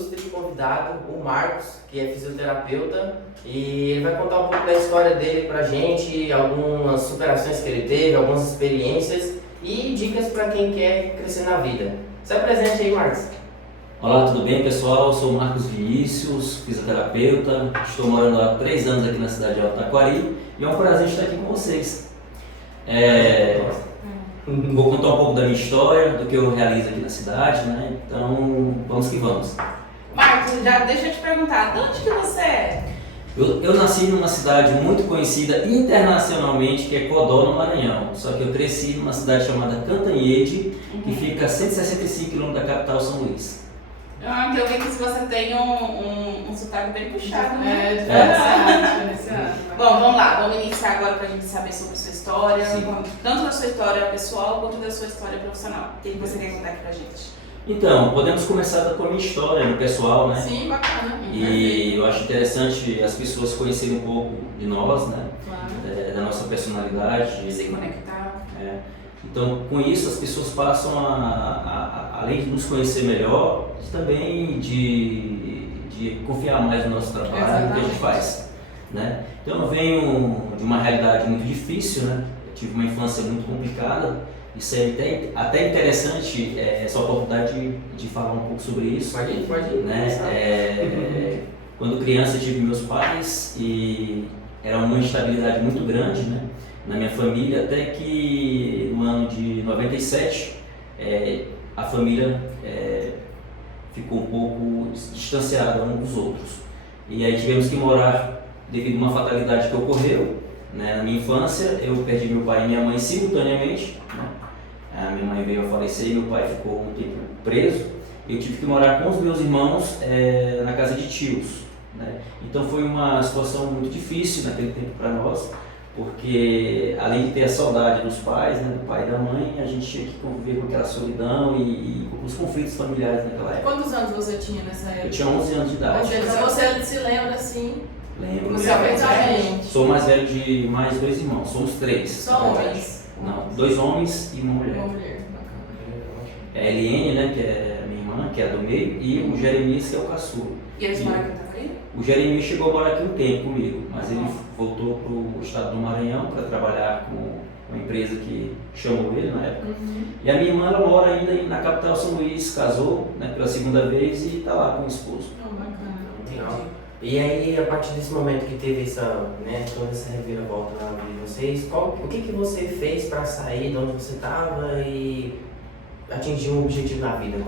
ilustre convidado, o Marcos, que é fisioterapeuta, e ele vai contar um pouco da história dele pra gente, algumas superações que ele teve, algumas experiências e dicas para quem quer crescer na vida. Se apresente aí, Marcos. Olá, tudo bem, pessoal? Eu sou o Marcos Vinícius, fisioterapeuta. Estou morando há 3 anos aqui na cidade de Alto Taquari e é um prazer estar aqui com vocês. Vou contar um pouco da minha história, do que eu realizo aqui na cidade, né? Então, vamos que vamos. Marcos, deixa eu te perguntar, de onde que você é? Eu nasci numa cidade muito conhecida internacionalmente, que é Codó, no Maranhão. Só que eu cresci numa cidade chamada Cantanhede, que fica a 165 km da capital, São Luís. Eu vi que você tem um sotaque bem puxado, né? Diferenciado. Bom, vamos lá, vamos iniciar agora para a gente saber sobre a sua história, tanto da sua história pessoal quanto da sua história profissional. O que você quer contar aqui pra gente? Então, podemos começar com a minha história, no pessoal, né? Sim, bacana. E eu acho interessante as pessoas conhecerem um pouco de nós, né? Claro. Da nossa personalidade. Se conectar. Então, com isso, as pessoas passam além de nos conhecer melhor, também de confiar mais no nosso trabalho, no que a gente faz, né? Então, eu venho de uma realidade muito difícil, né? Eu tive uma infância muito complicada. Isso é até interessante, essa oportunidade de falar um pouco sobre isso. Pode ir. Né? Quando criança, eu tive meus pais e era uma instabilidade muito grande, né, na minha família, até que no ano de 97 a família ficou um pouco distanciada uns dos outros. E aí tivemos que morar, devido a uma fatalidade que ocorreu, né, na minha infância. Eu perdi meu pai e minha mãe simultaneamente, né? A minha mãe veio a falecer e meu pai ficou um tempo preso. Eu tive que morar com os meus irmãos na casa de tios, né? Então foi uma situação muito difícil naquele tempo para nós, porque além de ter a saudade dos pais, né, do pai e da mãe, a gente tinha que conviver com aquela solidão e com os conflitos familiares naquela época. Quantos anos você tinha nessa época? Eu tinha 11 anos de idade. Então você se lembra assim? Lembro. Você é perfeitamente. Sou mais velho de mais 2 irmãos, somos 3. Só homens? Não, 2 homens e uma mulher. Uma mulher, bacana. É a Eliene, né, que é a minha irmã, que é a do meio, e o Jeremias, que é o caçula. E eles moram aqui em Taquari? O Jeremias chegou a morar aqui um tempo comigo, mas ele voltou para o estado do Maranhão para trabalhar com uma empresa que chamou ele na época. E a minha irmã, ela mora ainda na capital, São Luís, casou, né, pela 2ª vez e está lá com o esposo. Bacana. Legal. E aí, a partir desse momento que teve toda essa reviravolta na vida de vocês, o que você fez para sair de onde você estava e atingir um objetivo na vida?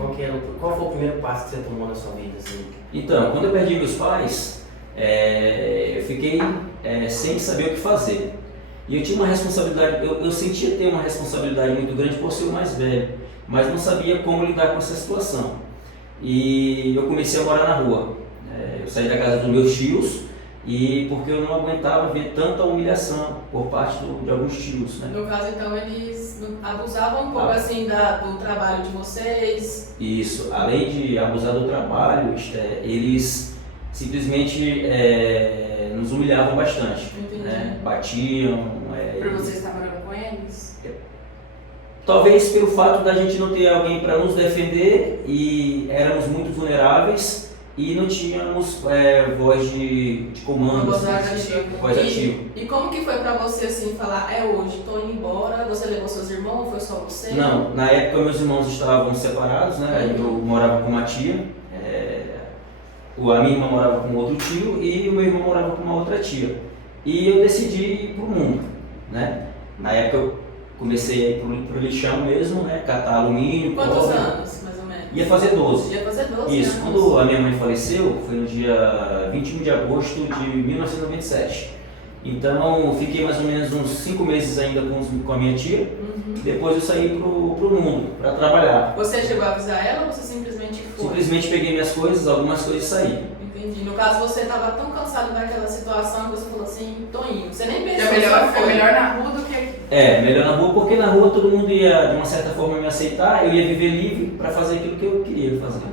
Qual foi o primeiro passo que você tomou na sua vida? Assim? Então, quando eu perdi meus pais, eu fiquei sem saber o que fazer. E eu tinha uma responsabilidade, eu sentia ter uma responsabilidade muito grande por ser o mais velho, mas não sabia como lidar com essa situação. E eu comecei a morar na rua. Eu saí da casa dos meus tios e porque eu não aguentava ver tanta humilhação por parte de alguns tios, né? No caso, então, eles abusavam um pouco assim do trabalho de vocês? Isso, além de abusar do trabalho, eles simplesmente nos humilhavam bastante. Entendi. Né? Batiam. Por você estar morando com eles? Talvez pelo fato da gente não ter alguém para nos defender e éramos muito vulneráveis e não tínhamos voz de comando, Voz ativa. voz ativa. E como que foi pra você assim falar, hoje, tô indo embora, você levou seus irmãos ou foi só você? Não, na época meus irmãos estavam separados, né? Eu morava com uma tia, a minha irmã morava com outro tio e o meu irmão morava com uma outra tia. E eu decidi ir pro mundo, né? Na época eu comecei a ir pro lixão mesmo, né? Catar alumínio. Quantos cobre. anos, mais ou menos? Ia fazer 12. Ia fazer 12 Isso, anos. quando a minha mãe faleceu, foi no dia 21 de agosto de 1997. Então, eu fiquei mais ou menos uns 5 meses ainda com a minha tia. Depois eu saí pro mundo, para trabalhar. Você chegou a avisar ela ou você simplesmente foi? Simplesmente peguei minhas coisas, algumas coisas e saí. Entendi. No caso, você estava tão cansado daquela situação que você falou assim, tô indo. Você nem pensou, É só foi. melhor na rua do que aqui. Melhor na rua, porque na rua todo mundo ia, de uma certa forma, me aceitar, eu ia viver livre para fazer aquilo que eu queria fazer.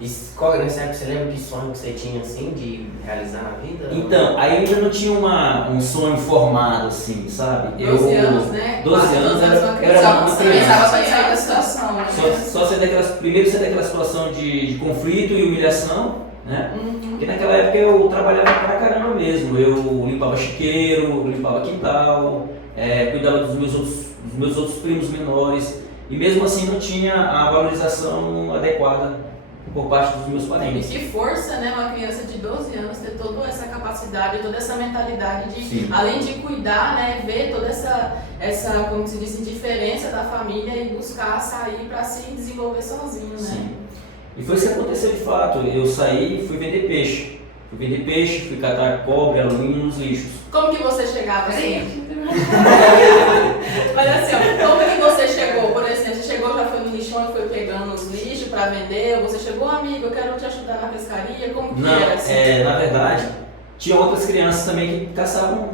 E nessa época você lembra que sonho que você tinha assim de realizar na vida? Então, aí eu ainda não tinha um sonho formado assim, sabe? 12 anos, né? 12 anos era Só uma que você pensava criança. só em sair da situação, né? Só primeiro sair daquela situação de conflito e humilhação, né? Porque naquela época eu trabalhava pra caramba mesmo. Eu limpava chiqueiro, limpava quintal, cuidava dos meus outros primos menores. E mesmo assim não tinha a valorização adequada por parte dos meus E parentes. que força, né? Uma criança de 12 anos ter toda essa capacidade, toda essa mentalidade de, Sim. além de cuidar, né? Ver toda essa, como se diz, diferença da família e buscar sair para se desenvolver sozinho, né? Sim. E foi isso que aconteceu de fato. Eu saí e fui vender peixe. Fui catar cobre, alumínio nos lixos. Como que você chegava assim? Mas assim, ó, como que você chegou? Por exemplo, você chegou, já foi no lixão e foi pegando os lixos para vender? Ou você chegou, amigo, eu quero te ajudar na pescaria? Como que Não, era assim? na verdade, tinha outras crianças também que caçavam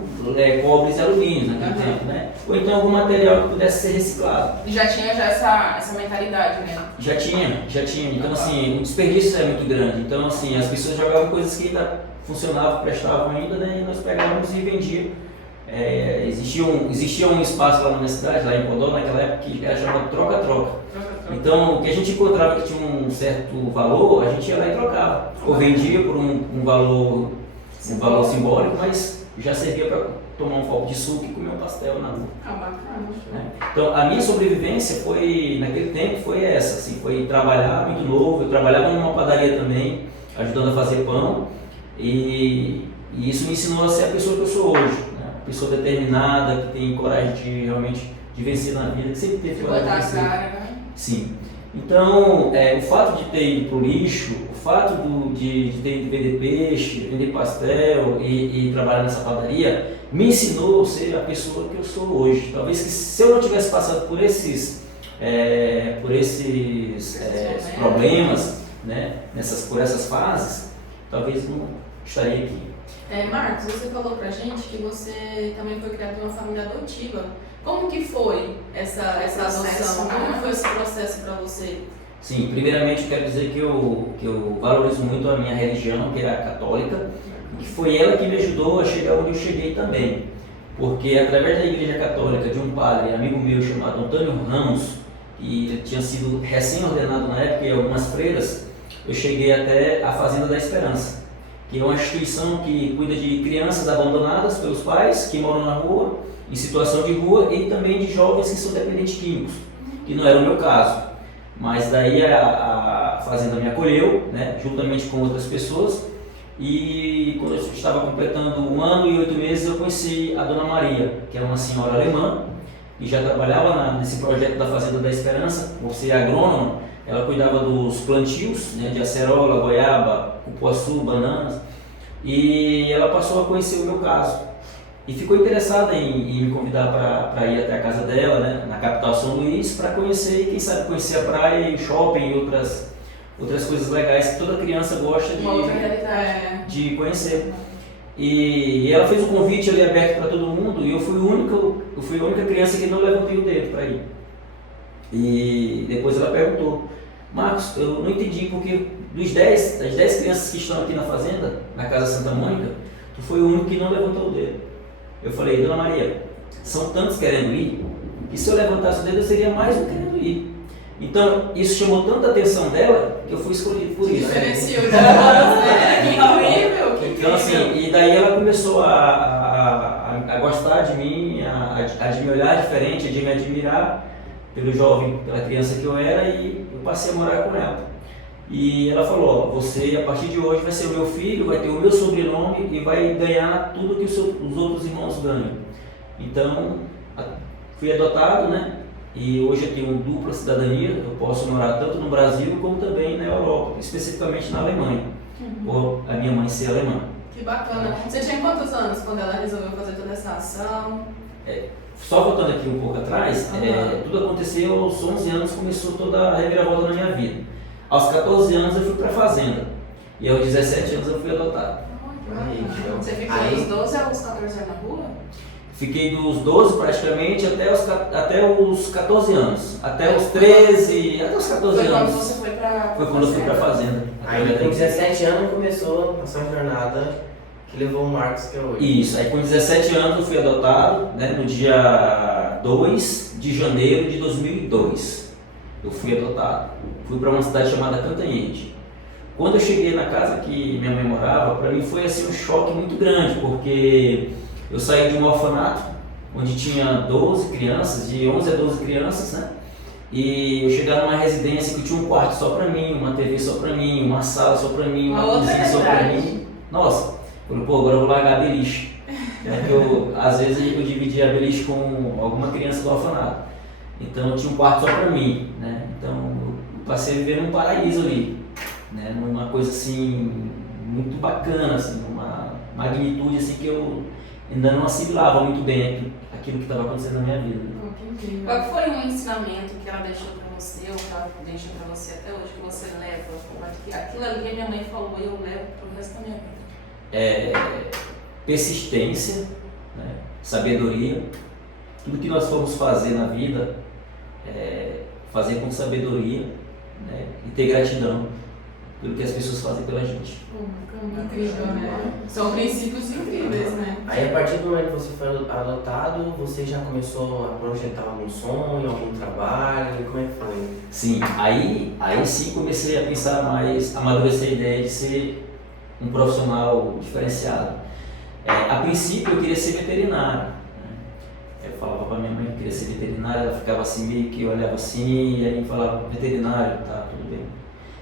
cobres e alumínios naquele tempo, né? Ou então algum material que pudesse ser reciclado. E já tinha essa mentalidade, né? Já tinha. Então assim, o desperdício é muito grande. Então assim, as pessoas jogavam coisas que ainda funcionavam, prestavam ainda, né? E nós pegávamos e vendíamos. Existia um espaço lá na minha cidade, lá em Condó, naquela época, que era chamado troca-troca. Então, o que a gente encontrava que tinha um certo valor, a gente ia lá e trocava. Ou vendia por um valor simbólico, mas já servia para tomar um copo de suco e comer um pastel na rua. Bacana. Né? Então, a minha sobrevivência naquele tempo, foi essa, assim, foi trabalhar muito novo. Eu trabalhava numa padaria também, ajudando a fazer pão, e isso me ensinou a ser a pessoa que eu sou hoje, né? Uma pessoa determinada, que tem coragem de realmente de vencer na vida, que sempre teve coragem de Botar a vencer. cara, né? Sim. Então, o fato de ter ido para o lixo, o fato de ter ido vender peixe, vender pastel e trabalhar nessa padaria, me ensinou a ser a pessoa que eu sou hoje. Talvez que se eu não tivesse passado por esses problemas, né, por essas fases, talvez não estaria aqui. Marcos, você falou pra gente que você também foi criado em uma família adotiva. Como que foi essa adoção? Como foi esse processo para você? Sim, primeiramente eu quero dizer que eu valorizo muito a minha religião, que é a católica, que foi ela que me ajudou a chegar onde eu cheguei também. Porque através da igreja católica, de um padre, amigo meu chamado Antônio Ramos, que tinha sido recém-ordenado na época, e algumas freiras, eu cheguei até a Fazenda da Esperança, que é uma instituição que cuida de crianças abandonadas pelos pais, que moram na rua, em situação de rua, e também de jovens que são dependentes químicos, que não era o meu caso. Mas daí a Fazenda me acolheu, né, juntamente com outras pessoas, e quando eu estava completando 1 ano e 8 meses, eu conheci a Dona Maria, que é uma senhora alemã, e já trabalhava nesse projeto da Fazenda da Esperança, por ser agrônoma. Ela cuidava dos plantios, né, de acerola, goiaba, cupuaçu, bananas, e ela passou a conhecer o meu caso. E ficou interessada em me convidar para ir até a casa dela, né, na capital São Luís, para conhecer, e quem sabe conhecer a praia, o shopping e outras coisas legais que toda criança gosta de conhecer. E ela fez um convite ali aberto para todo mundo, e eu fui a única criança que não levantei o dedo para ir. E depois ela perguntou: Marcos, eu não entendi porque das 10 crianças que estão aqui na fazenda, na Casa Santa Mônica, tu foi o único que não levantou o dedo. Eu falei: Dona Maria, são tantos querendo ir, que se eu levantasse o dedo eu seria mais um querendo ir. Então, isso chamou tanta atenção dela, que eu fui escolhido por isso. Diferenciou de você, que incrível! Então, assim, e daí ela começou a gostar de mim, a de me olhar diferente, de me admirar pelo jovem, pela criança que eu era, e eu passei a morar com ela. E ela falou: ó, você a partir de hoje vai ser o meu filho, vai ter o meu sobrenome e vai ganhar tudo que os outros irmãos ganham. Então, fui adotado, né? E hoje eu tenho dupla cidadania, eu posso morar tanto no Brasil como também na Europa, especificamente na Alemanha, por a minha mãe ser alemã. Que bacana. Você tinha quantos anos quando ela resolveu fazer toda essa ação? Só voltando aqui um pouco atrás, tudo aconteceu aos 11 anos, começou toda a reviravolta na minha vida. Aos 14 anos eu fui para a fazenda, e aos 17 anos eu fui adotado. Você ficou dos 12 aos 14 anos na rua? Fiquei dos 12 praticamente até os 14 anos. Até os 13, até os 14 Foi quando anos. você foi pra Foi quando eu fui pra fazenda. Aí com 17 anos começou a sua jornada que levou o Marcos que é hoje. Isso, aí com 17 anos eu fui adotado, né, no dia 2 de janeiro de 2002. Eu fui adotado. Fui para uma cidade chamada Cantanhede. Quando eu cheguei na casa que minha mãe morava, para mim foi assim um choque muito grande, porque eu saí de um orfanato onde tinha 12 crianças, de 11 a 12 crianças, né? E eu chegava numa residência que tinha um quarto só para mim, uma TV só para mim, uma sala só para mim, uma cozinha só para mim. Nossa, eu falei, pô, agora eu vou largar a beliche. Às vezes eu dividia a beliche com alguma criança do orfanato. Então eu tinha um quarto só para mim, né? Então eu passei a viver num paraíso ali, né? Numa coisa assim muito bacana, assim, uma magnitude assim que eu ainda não assimilava muito bem aquilo que estava acontecendo na minha vida. Qual que foi um ensinamento que ela deixou pra você, ou que ela deixa pra você até hoje, que você leva? Aquilo ali a minha mãe falou e eu levo pro resto da minha vida. Persistência, né? Sabedoria. Tudo que nós formos fazer na vida, fazer com sabedoria, né? E ter gratidão pelo que as pessoas fazem pela gente. Incrível, né? São princípios incríveis, né? Aí a partir do momento que você foi adotado, você já começou a projetar algum sonho, algum trabalho, como é que foi? Sim, aí sim comecei a pensar mais, amadurecer a ideia de ser um profissional diferenciado. A princípio eu queria ser veterinário, né? Eu falava para minha mãe que eu queria ser veterinário, ela ficava assim meio que olhava assim, e aí falava veterinário, tá, tudo bem.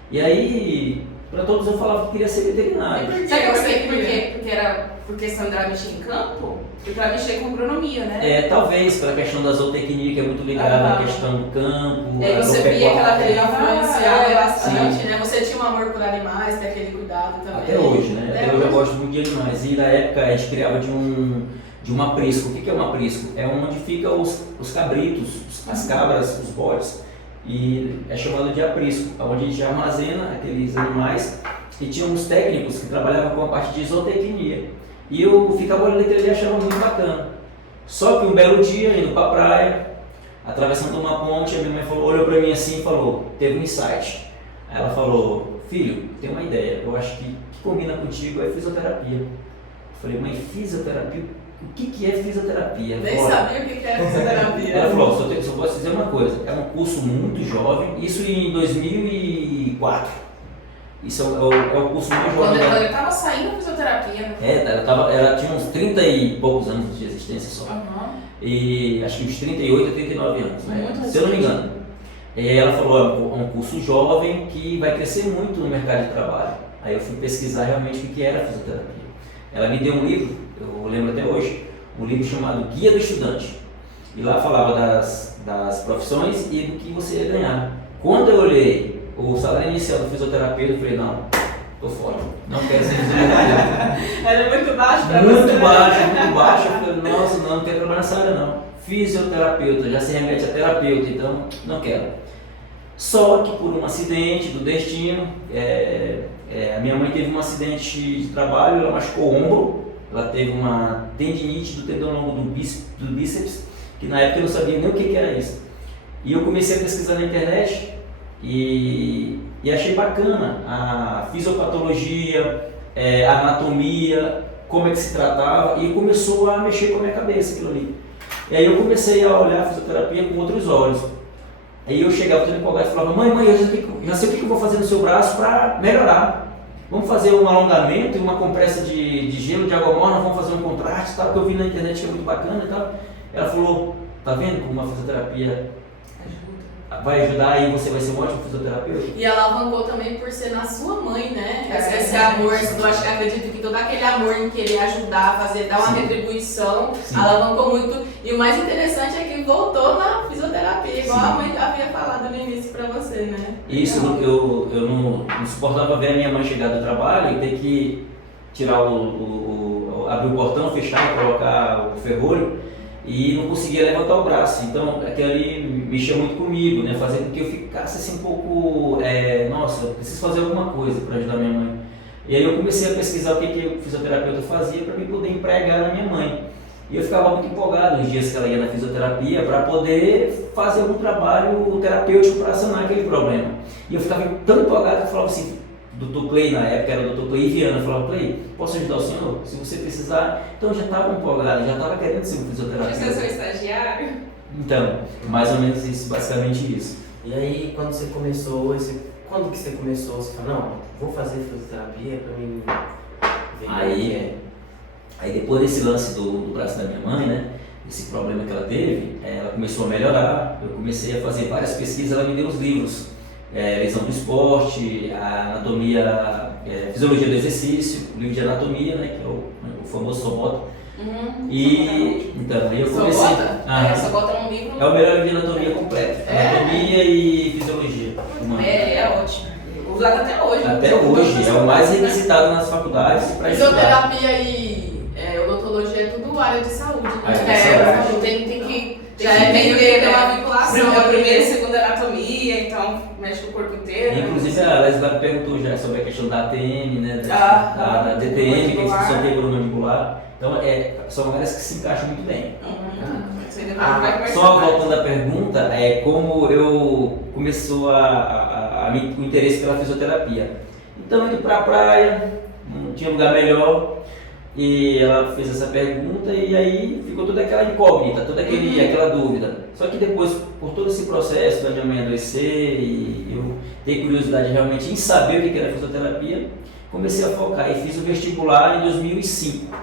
E aí, para todos eu falava que queria ser veterinário. Sabe por quê? Porque era por questão dela mexer em campo e pra mexer com agronomia, né? Talvez pela questão da zootecnia, que é muito ligada à questão do campo. E aí você via que ela Ele queria influenciava bastante, Sim. né? Você tinha um amor por animais, ter aquele cuidado também. Até hoje, né? Até hoje eu gosto muito de animais. E na época a gente criava de um aprisco. O que é um aprisco? É onde ficam os cabritos, as cabras, os bodes. E é chamado de aprisco, onde a gente armazena aqueles animais. E tinha uns técnicos que trabalhavam com a parte de zootecnia. E eu ficava olhando aquilo ali e achava muito bacana. Só que um belo dia, indo para a praia, atravessando uma ponte, a minha mãe olhou para mim assim e falou, teve um insight. Aí ela falou, filho, tem uma ideia, eu acho que combina contigo é fisioterapia. Eu falei, mãe, fisioterapia? O que é fisioterapia? Nem sabia o que era fisioterapia. Ela falou, só posso dizer uma coisa, é um curso muito jovem, isso em 2004. Isso é o curso mais jovem. Quando ele tava saindo da fisioterapia, né? Ela tinha uns 30 e poucos anos de existência só. Uhum. E acho que uns 38 a 39 anos, né? Muito Se eu não me engano. E ela falou, é um curso jovem que vai crescer muito no mercado de trabalho. Aí eu fui pesquisar realmente o que era a fisioterapia. Ela me deu um livro, eu lembro até hoje, um livro chamado Guia do Estudante. E lá falava das profissões e do que você ia ganhar. Quando eu olhei o salário inicial do fisioterapeuta, eu falei, não, tô fora, não quero ser fisioterapeuta. Era muito baixo pra você. Muito baixo. Eu falei, nossa, não quero trabalhar nessa área não. Fisioterapeuta, já se remete a terapeuta, então não quero. Só que por um acidente do destino, a minha mãe teve um acidente de trabalho, ela machucou o ombro, ela teve uma tendinite do tendão longo do bíceps, que na época eu não sabia nem o que era isso. E eu comecei a pesquisar na internet e achei bacana a fisiopatologia, a anatomia, como é que se tratava, e começou a mexer com a minha cabeça aquilo ali. E aí eu comecei a olhar a fisioterapia com outros olhos. Aí eu chegava todo empolgado e falava, mãe, eu já sei o que eu vou fazer no seu braço para melhorar. Vamos fazer um alongamento e uma compressa de gelo, de água morna, vamos fazer um contraste, tal, que eu vi na internet que é muito bacana e tal. Ela falou, tá vendo como uma fisioterapia vai ajudar e você vai ser um ótimo fisioterapeuta? E alavancou também por ser na sua mãe, né? Esse amor, eu acredito que todo aquele amor em querer ajudar, dar uma retribuição, alavancou muito. E o mais interessante é que voltou na fisioterapia, igual a mãe havia falado no início pra você, né? Isso, eu não suportava ver a minha mãe chegar do trabalho e ter que tirar abrir o portão, fechar e colocar o ferrolho. E não conseguia levantar o braço, então aquilo ali mexia muito comigo, né? Fazendo com que eu ficasse assim um pouco, nossa, eu preciso fazer alguma coisa para ajudar minha mãe. E aí eu comecei a pesquisar o que o fisioterapeuta fazia para me poder empregar a minha mãe. E eu ficava muito empolgado nos dias que ela ia na fisioterapia para poder fazer algum trabalho terapêutico para sanar aquele problema. E eu ficava tão empolgado que eu falava assim, Dr. Clay, na época era o Dr. Clay Viana, eu falava, Clay, posso ajudar o senhor? Se você precisar. Então eu já estava empolgado, já estava querendo ser um fisioterapeuta. Você é seu estagiário? Então, mais ou menos isso, basicamente isso. E aí, quando você começou, quando que você começou? Você falou, não, vou fazer fisioterapia pra mim ver como que é. Aí depois desse lance do braço da minha mãe, né, esse problema que ela teve, ela começou a melhorar, eu comecei a fazer várias pesquisas, ela me deu os livros, lesão do esporte, a anatomia, fisiologia do exercício, o livro de anatomia, né, que é o famoso Sobota. E então aí eu comecei. Sobota é um livro. É o melhor livro de anatomia completo, anatomia e fisiologia. É ótimo. Usado até hoje. Até hoje, é o mais requisitado nas faculdades para estudar. Fisioterapia e odontologia é tudo área de saúde, né? Área de saúde. Tem que ter uma vinculação. A primeira e segunda anatomia, então mexe com o corpo inteiro. Inclusive a Leslie perguntou já sobre a questão da ATM, né, da DTM, que é a instituição temporomandibular. Então são áreas que se encaixam muito bem. Só voltando à pergunta, como eu começou o interesse pela fisioterapia. Então indo para a praia, não tinha lugar melhor, e ela fez essa pergunta e aí ficou toda aquela incógnita, toda aquela dúvida. Só que depois, por todo esse processo da minha mãe adoecer e eu ter curiosidade realmente em saber o que era fisioterapia, comecei a focar e fiz o vestibular em 2005.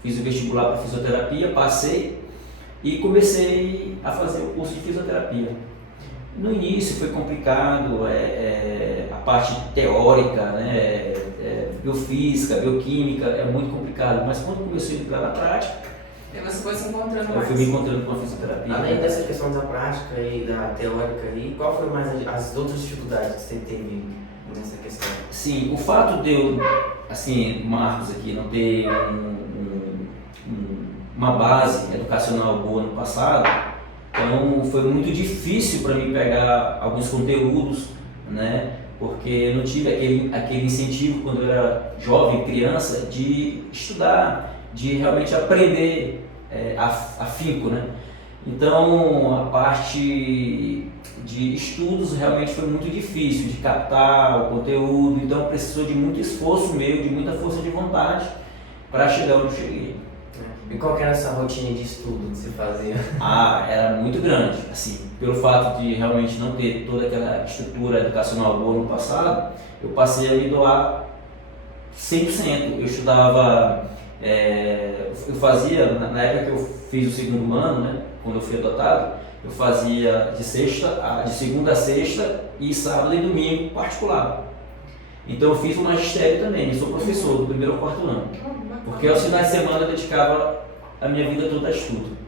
Fiz o vestibular para fisioterapia, passei e comecei a fazer o curso de fisioterapia. No início foi complicado, a parte teórica, né, biofísica, bioquímica, é muito complicado, mas quando comecei a entrar na prática, você foi se encontrando eu fui me encontrando com a fisioterapia. Além dessa questão da prática e da teórica, qual foi mais as outras dificuldades que você teve nessa questão? Sim, o fato de eu, assim, Marcos aqui, não ter uma base educacional boa no passado, então foi muito difícil para mim pegar alguns conteúdos, né? Porque eu não tive aquele incentivo quando eu era jovem, criança, de estudar, de realmente aprender afinco, né? Então a parte de estudos realmente foi muito difícil de captar o conteúdo, então precisou de muito esforço meu, de muita força de vontade para chegar onde eu cheguei. E qual que era essa rotina de estudo que você fazia? Era muito grande, assim, pelo fato de realmente não ter toda aquela estrutura educacional boa no passado, eu passei a me doar 100%. Eu estudava, eu fazia, na época que eu fiz o segundo ano, né, quando eu fui adotado, eu fazia de segunda a sexta e sábado e domingo particular. Então eu fiz o magistério também, eu sou professor do primeiro ao quarto ano. Porque aos finais de semana eu dedicava a minha vida toda a estudo.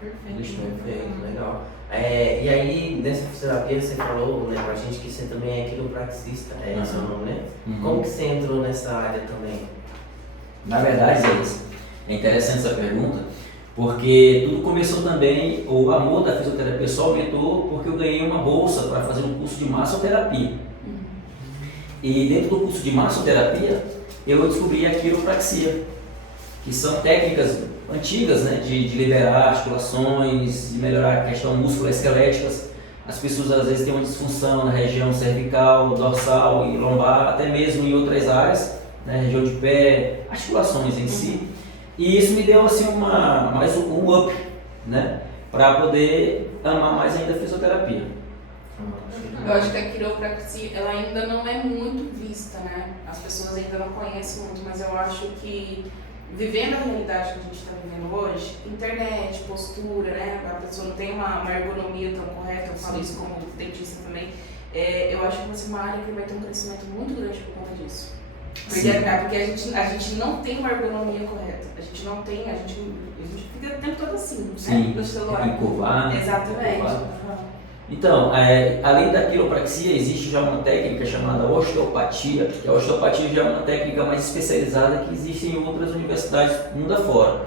Perfeito, legal. E aí, nessa fisioterapia você falou, né, com a gente que você também é quiropraxista, seu nome, né? Como que você entrou nessa área também? Na verdade, é interessante essa pergunta, porque tudo começou também, o amor da fisioterapia só aumentou porque eu ganhei uma bolsa para fazer um curso de massoterapia. E dentro do curso de massoterapia, eu descobri a quiropraxia, que são técnicas antigas, né, de liberar articulações, de melhorar a questão musculoesquelética. As pessoas às vezes têm uma disfunção na região cervical, dorsal e lombar, até mesmo em outras áreas, né, região de pé, articulações em si. E isso me deu assim mais um up, né, para poder amar mais ainda a fisioterapia. Eu acho que a quiropraxia ela ainda não é muito vista, né? As pessoas ainda não conhecem muito, mas eu acho que vivendo a realidade que a gente está vivendo hoje, internet, postura, né? A pessoa não tem uma ergonomia tão correta, eu falo isso como dentista também. Eu acho que vai ser uma área que vai ter um crescimento muito grande por conta disso. Porque a gente não tem uma ergonomia correta. A gente não tem, a gente fica o tempo todo assim, né? No celular. Encurvar. Exatamente. Então, além da quiropraxia, existe já uma técnica chamada osteopatia, que a osteopatia já é uma técnica mais especializada que existe em outras universidades mundo afora.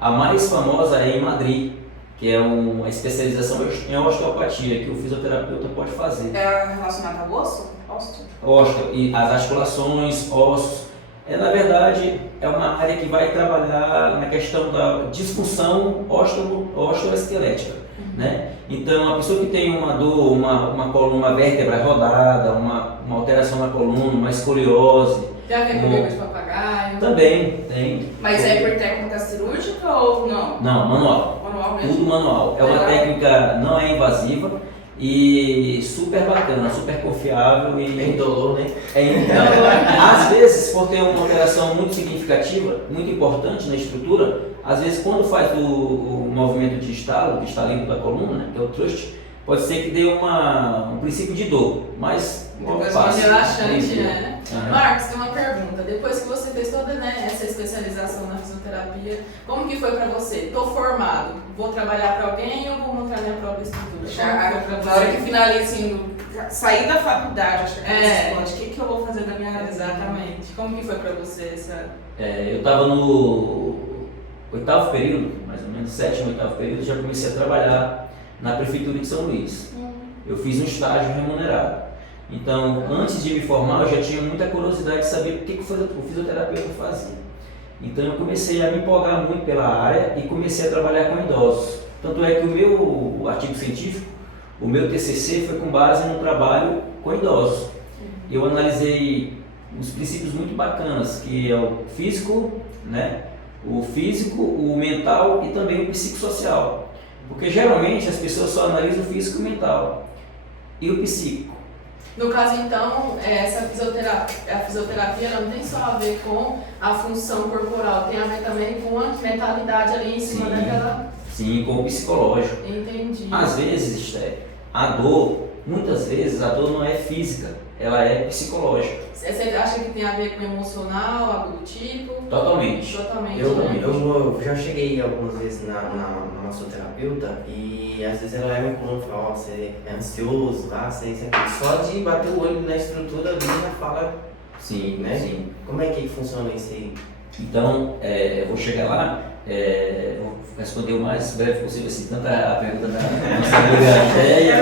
A mais famosa é em Madrid, que é uma especialização em osteopatia, que o fisioterapeuta pode fazer. É relacionada ao osso? E as articulações, ossos, Na verdade, é uma área que vai trabalhar na questão da disfunção osteoesquelética, né? Então, a pessoa que tem uma dor, uma coluna, uma vértebra rodada, uma alteração na coluna, uma escoliose... Tem a ver com língua de papagaio? Também tem. Mas é por técnica cirúrgica ou não? Não, manual. Manual mesmo? Tudo manual. É uma técnica, não é invasiva e super bacana, super confiável e... Tem dolor, né? Às vezes, por ter uma alteração muito significativa, muito importante na estrutura, às vezes quando faz o movimento de estalo, o estalimento da coluna, né, que é o thrust, pode ser que dê um princípio de dor, mas depois mais relaxante, né? Uhum. Marcos, tem uma pergunta. Depois que você fez toda, né, essa especialização na fisioterapia, como que foi pra você? Tô formado, vou trabalhar pra alguém ou vou montar minha própria estrutura? Na hora que finaliza, assim, sair da faculdade, acho que responde, o que eu vou fazer da minha vida? Exatamente. Como que foi pra você essa... Eu estava no 8º período, mais ou menos, 7º, 8º período, já comecei a trabalhar na Prefeitura de São Luís. Eu fiz um estágio remunerado. Então, antes de me formar, eu já tinha muita curiosidade de saber o que o fisioterapeuta fazia. Então, eu comecei a me empolgar muito pela área e comecei a trabalhar com idosos. Tanto é que o meu artigo científico, o meu TCC, foi com base no trabalho com idosos. Eu analisei uns princípios muito bacanas, que é o físico, né? O físico, o mental e também o psicossocial. Porque geralmente as pessoas só analisam o físico e o mental e o psíquico. No caso, então, a fisioterapia não tem só a ver com a função corporal, tem a ver também com a mentalidade ali em cima daquela... Sim, com o psicológico. Entendi. Às vezes, Esther, a dor, muitas vezes a dor não é física, ela é psicológica. Você acha que tem a ver com emocional, algo do tipo? Totalmente. Totalmente, Eu né? já cheguei algumas vezes na massoterapeuta e às vezes ela me conta, ó, você é ansioso, tá? Isso aqui. Só de bater o olho na estrutura ali já fala, Sim, né? sim. Como é que funciona isso aí? Então, eu vou chegar lá, vou responder o mais breve possível, assim, tanto a pergunta da nossa amiga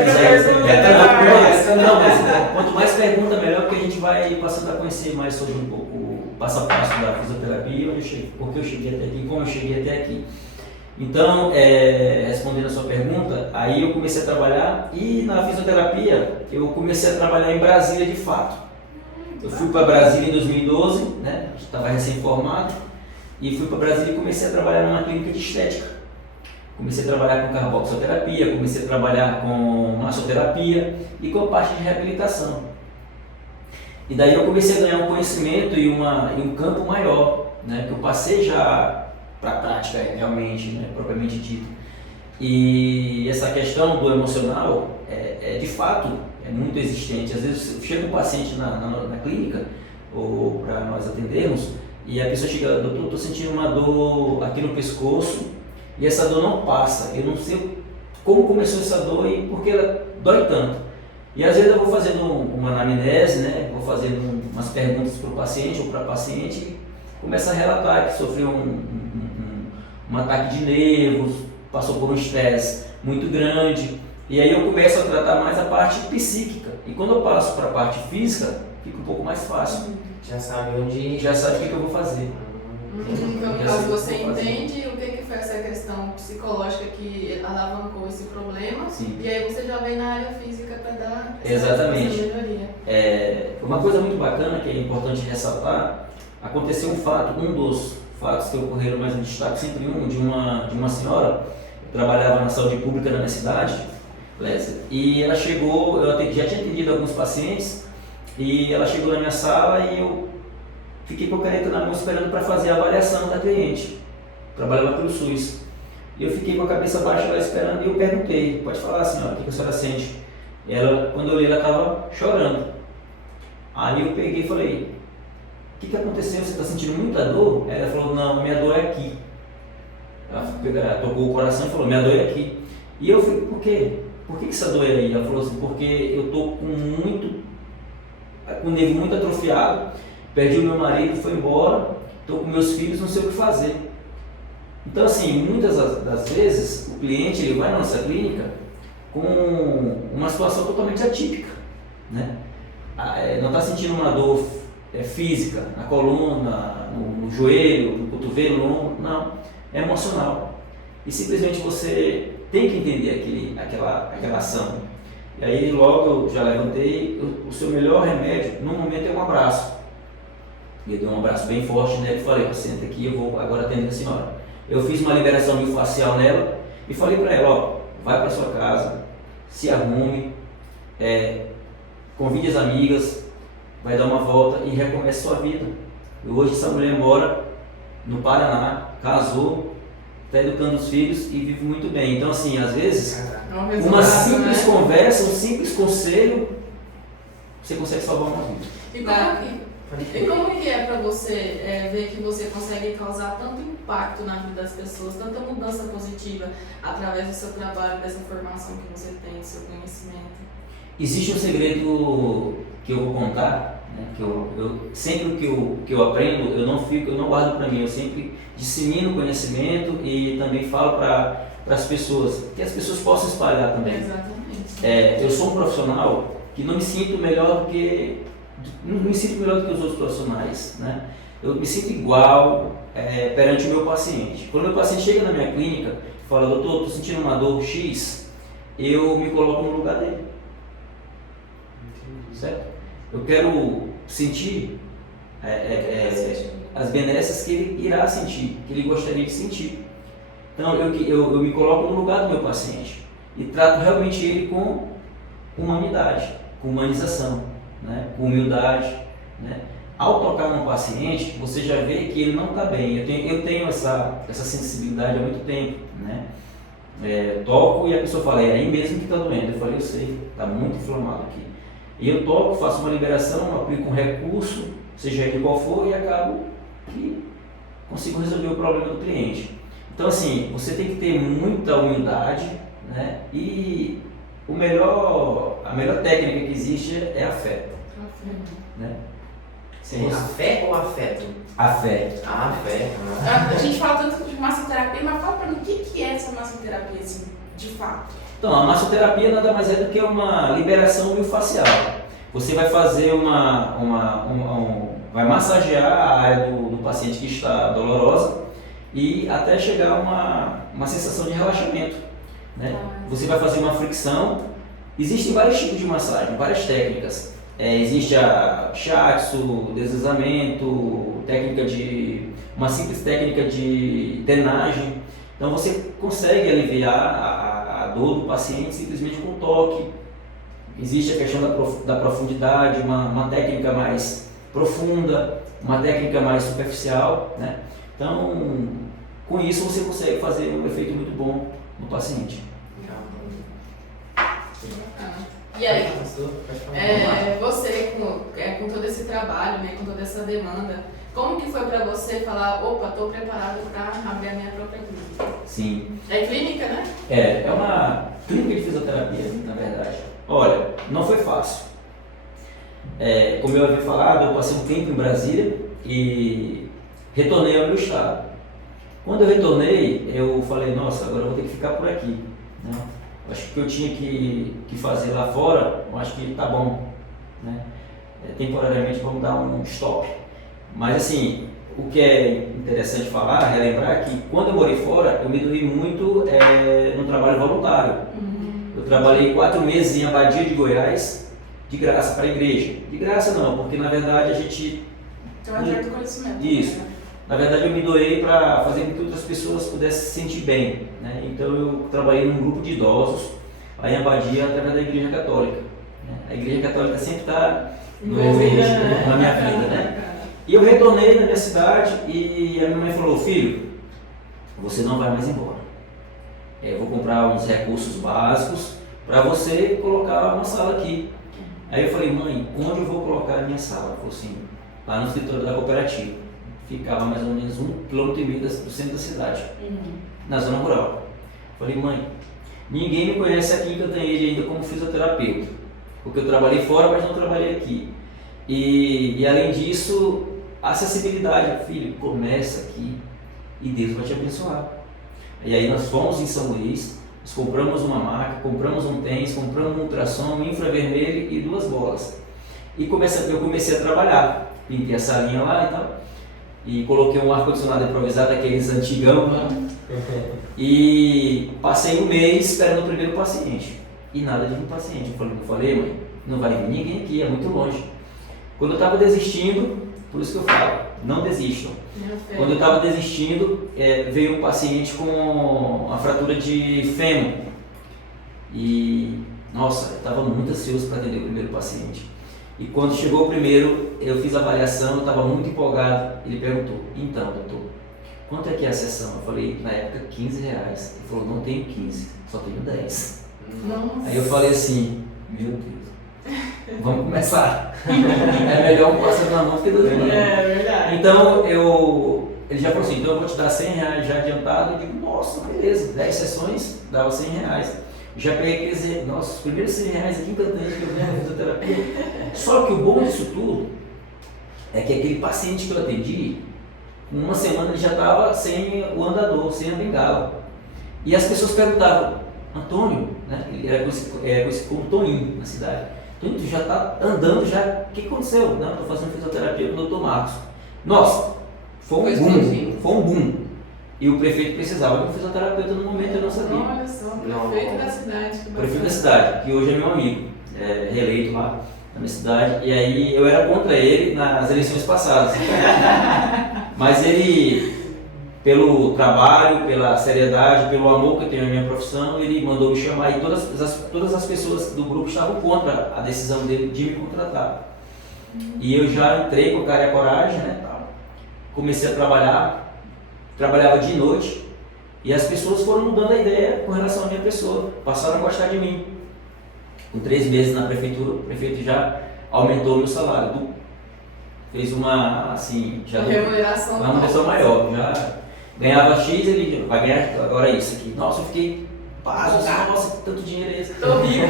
quanto mais pergunta, melhor, porque a gente vai passando a conhecer mais sobre um pouco o passo a passo da fisioterapia, onde eu cheguei, porque eu cheguei até aqui, como eu cheguei até aqui. Então, respondendo a sua pergunta, aí eu comecei a trabalhar e na fisioterapia eu comecei a trabalhar em Brasília de fato. Eu fui para Brasília em 2012, né? Estava recém-formado, e fui para Brasília e comecei a trabalhar numa clínica de estética. Comecei a trabalhar com carboxoterapia, comecei a trabalhar com massoterapia e com a parte de reabilitação. E daí eu comecei a ganhar um conhecimento e um campo maior, né? Que eu passei já para a prática realmente, né? Propriamente dito. E essa questão do emocional de fato é muito existente. Às vezes chega um paciente na clínica ou para nós atendermos e a pessoa chega, doutor, estou sentindo uma dor aqui no pescoço e essa dor não passa. Eu não sei como começou essa dor e por que ela dói tanto. E às vezes eu vou fazendo uma anamnese, né? Vou fazendo umas perguntas para o paciente ou para a paciente e começa a relatar que sofreu um ataque de nervos, passou por um estresse muito grande. E aí eu começo a tratar mais a parte psíquica. E quando eu passo para a parte física, fica um pouco mais fácil. Já sabe onde... Já sabe o que eu vou fazer. Então, no caso, você entende o que foi essa questão psicológica que alavancou esse problema. Sim. E aí você já vem na área física para dar Exatamente. essa melhoria. Uma coisa muito bacana que é importante ressaltar, aconteceu um dos fatos que ocorreram, mas eu destaco sempre de uma senhora, eu trabalhava na saúde pública na minha cidade, e ela chegou, já tinha atendido alguns pacientes, e ela chegou na minha sala e eu fiquei com a caneta na mão esperando para fazer a avaliação da cliente. Trabalhava pelo SUS. E eu fiquei com a cabeça baixa lá esperando e eu perguntei, pode falar, senhora, o que a senhora sente? Ela, quando eu olhei, ela estava chorando. Aí eu peguei e falei, o que aconteceu? Você está sentindo muita dor? Ela falou, não, minha dor é aqui. Ela tocou o coração e falou, minha dor é aqui. E eu falei, por quê? Por que essa dor é aí? Ela falou assim, porque eu estou com o nervo muito atrofiado, perdi o meu marido, foi embora, estou com meus filhos, não sei o que fazer. Então assim, muitas das vezes o cliente ele vai na nossa clínica com uma situação totalmente atípica, né? Não está sentindo uma dor física, na coluna, no joelho, no cotovelo, no ombro, não, é emocional. E simplesmente você tem que entender aquela ação. E aí logo eu já levantei, o seu melhor remédio no momento é um abraço. Eu dei um abraço bem forte nela e falei, senta aqui, eu vou agora atender a senhora. Eu fiz uma liberação miofascial nela e falei para ela, ó, vai para sua casa, se arrume, convide as amigas, vai dar uma volta e recomece sua vida. E hoje essa mulher mora no Paraná, casou, está educando os filhos e vive muito bem. Então assim, às vezes, uma simples conversa, um simples conselho, você consegue salvar uma vida. E como que é para você ver que você consegue causar tanto impacto na vida das pessoas, tanta mudança positiva através do seu trabalho, dessa formação que você tem, do seu conhecimento? Existe um segredo que eu vou contar, né, que eu sempre que eu aprendo, eu não guardo para mim, eu sempre dissemino conhecimento e também falo para as pessoas, que as pessoas possam espalhar também. Exatamente. Eu sou um profissional que não me sinto melhor do que os outros profissionais, né? Eu me sinto igual perante o meu paciente. Quando o meu paciente chega na minha clínica e fala, doutor, estou sentindo uma dor X, eu me coloco no lugar dele. Certo? Eu quero sentir as benesses que ele irá sentir, que ele gostaria de sentir. Então eu me coloco no lugar do meu paciente e trato realmente ele com humanidade, com humanização, né? Com humildade, né? Ao tocar num paciente, você já vê que ele não está bem. Eu tenho essa sensibilidade há muito tempo, né? Toco e a pessoa fala, é aí mesmo que está doendo. Eu falei, eu sei, está muito inflamado aqui. E eu toco, faço uma liberação, aplico um recurso, seja ele qual for, e acabo que consigo resolver o problema do cliente. Então assim, você tem que ter muita humildade, né? E a melhor técnica que existe é a fé. Né? Sim, a fé ou afeto? A fé. A fé. A gente fala tanto de massoterapia, mas fala pra mim o que é essa massoterapia, assim, de fato? Então, a massoterapia nada mais é do que uma liberação miofascial. Você vai fazer vai massagear a área do paciente que está dolorosa e até chegar a uma sensação de relaxamento. Né? Você vai fazer uma fricção. Existem vários tipos de massagem, várias técnicas. Existe a shiatsu, deslizamento, uma simples técnica de drenagem. Então você consegue aliviar a dor do paciente simplesmente com toque. Existe a questão da profundidade, uma técnica mais profunda, uma técnica mais superficial, né? Então, com isso você consegue fazer um efeito muito bom no paciente. E aí, você com todo esse trabalho, né, com toda essa demanda, como que foi para você falar, opa, estou preparado para abrir a minha própria clínica? Sim. É clínica, né? É uma clínica de fisioterapia, na verdade. Olha, não foi fácil. Como eu havia falado, eu passei um tempo em Brasília e retornei ao meu estado. Quando eu retornei, eu falei, nossa, agora eu vou ter que ficar por aqui, né? Acho que o que eu tinha que fazer lá fora, eu acho que tá bom, né? Temporariamente vamos dar um stop. Mas assim, o que é interessante falar, relembrar que quando eu morei fora, eu me doei muito no trabalho voluntário. Eu trabalhei 4 meses em Abadia de Goiás, de graça para a igreja. De graça não, porque na verdade a gente... Então é direto conhecimento. Isso. Né? Na verdade eu me doei para fazer com que outras pessoas pudessem se sentir bem, né? Então eu trabalhei num grupo de idosos, lá em Abadia, através da Igreja Católica, né? A Igreja Católica sempre está na minha vida, né? E eu retornei na minha cidade e a minha mãe falou, filho, você não vai mais embora. Eu vou comprar uns recursos básicos para você colocar uma sala aqui. Aí eu falei, mãe, onde eu vou colocar a minha sala? Ela falou assim, lá no escritório da cooperativa. Ficava mais ou menos 1,5 km do centro da cidade, na zona rural. Falei, mãe, ninguém me conhece aqui em Cantanhede ainda como fisioterapeuta, porque eu trabalhei fora, mas não trabalhei aqui. E além disso, acessibilidade, filho, começa aqui e Deus vai te abençoar. E aí nós fomos em São Luís, nós compramos uma maca, compramos um tênis, compramos um ultrassom, um infravermelho e 2 bolas. E eu comecei a trabalhar. pintei a salinha lá e tal, e coloquei um ar-condicionado improvisado, aqueles antigão lá, e passei um mês esperando o primeiro paciente, e nada de um paciente. Eu falei, mãe, não vai vir ninguém aqui, é muito longe. Quando eu estava desistindo, por isso que eu falo, não desistam. Quando eu estava desistindo, veio um paciente com a fratura de fêmur. E, nossa, eu estava muito ansioso para atender o primeiro paciente. E quando chegou o primeiro, eu fiz a avaliação, eu estava muito empolgado. Ele perguntou, então, doutor, quanto é que é a sessão? Eu falei, na época, R$15. Ele falou, não tenho 15, só tenho 10. Nossa. Aí eu falei assim, meu Deus, vamos começar. É melhor um pássaro na mão do que dois na mão. É verdade. Então, ele já falou assim, então eu vou te dar R$100 já adiantado. Eu digo, nossa, beleza, 10 sessões, dava R$100. Já peguei aqueles, nossa, os primeiros R$100 aqui em Cantanhede que eu ganhei na fisioterapia. Só que o bom disso tudo é que aquele paciente que eu atendi, em uma semana ele já estava sem o andador, sem a bengala. E as pessoas perguntavam, Antônio, né, ele era conhecido como Toninho na cidade. Toninho, tu já está andando já, o que aconteceu? Não, estou fazendo fisioterapia com o Dr. Marcos. Nossa, foi um boom. E o prefeito precisava de um fisioterapeuta no momento, eu não sabia. Olha só, prefeito da cidade. O prefeito da cidade, que hoje é meu amigo, reeleito lá na minha cidade. E aí eu era contra ele nas eleições passadas. Mas ele, pelo trabalho, pela seriedade, pelo amor que eu tenho à minha profissão, ele mandou me chamar e todas as pessoas do grupo estavam contra a decisão dele de me contratar. E eu já entrei com a cara e a coragem, né? Comecei a trabalhava de noite e as pessoas foram mudando a ideia com relação à minha pessoa, passaram a gostar de mim. Com 3 meses na prefeitura, o prefeito já aumentou o meu salário, fez uma remuneração maior, já ganhava X, ele vai ganhar agora isso aqui. Nossa, eu fiquei, nossa, tanto dinheiro é esse? Tô rico.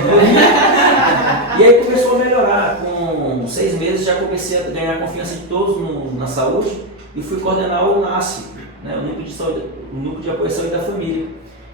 E aí começou a melhorar, com 6 meses já comecei a ganhar confiança de todos na saúde e fui coordenar o NASF, né, o Núcleo de Apoio à Saúde da Família.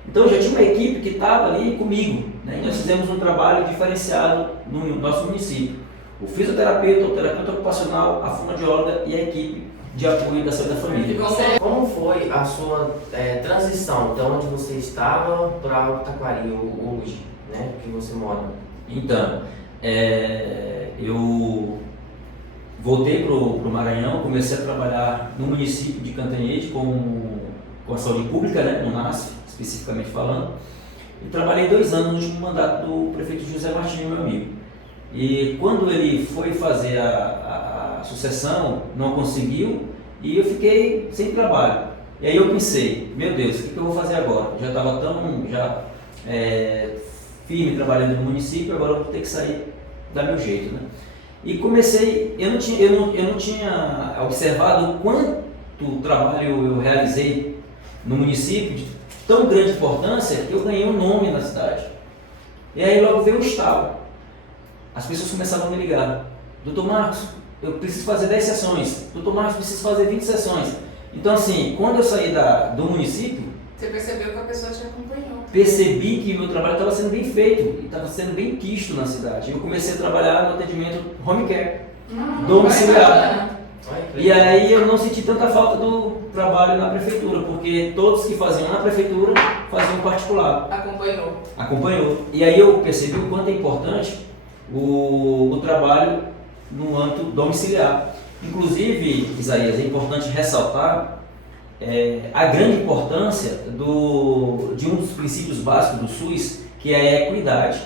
Então já tinha uma equipe que estava ali comigo, né, e nós fizemos um trabalho diferenciado no nosso município. O fisioterapeuta, o terapeuta ocupacional, a fonoaudióloga e a equipe de apoio da saúde da família. Como foi a sua transição de onde você estava para o Taquari, hoje, né, que você mora? Então, eu voltei para o Maranhão, comecei a trabalhar no município de Cantanhede com a saúde pública, né, no NASF, especificamente falando, e trabalhei 2 anos no último mandato do prefeito José Martinho, meu amigo. E quando ele foi fazer a sucessão, não conseguiu e eu fiquei sem trabalho. E aí eu pensei, meu Deus, o que eu vou fazer agora? Eu já estava tão firme trabalhando no município, agora eu vou ter que sair, dar meu jeito, né? E comecei, eu não tinha observado o quanto trabalho eu realizei no município, de tão grande importância, que eu ganhei um nome na cidade. E aí logo veio o estalo. As pessoas começavam a me ligar. Doutor Marcos, eu preciso fazer 10 sessões. Doutor Marcos, preciso fazer 20 sessões. Então assim, quando eu saí do município... Você percebeu que a pessoa te acompanhou. Percebi que o meu trabalho estava sendo bem feito e estava sendo bem quisto na cidade. Eu comecei a trabalhar no atendimento home care, domiciliar. E aí eu não senti tanta falta do trabalho na prefeitura, porque todos que faziam na prefeitura faziam particular. Acompanhou. E aí eu percebi o quanto é importante o trabalho no âmbito domiciliar. Inclusive, Isaías, é importante ressaltar a grande importância de um dos princípios básicos do SUS, que é a equidade.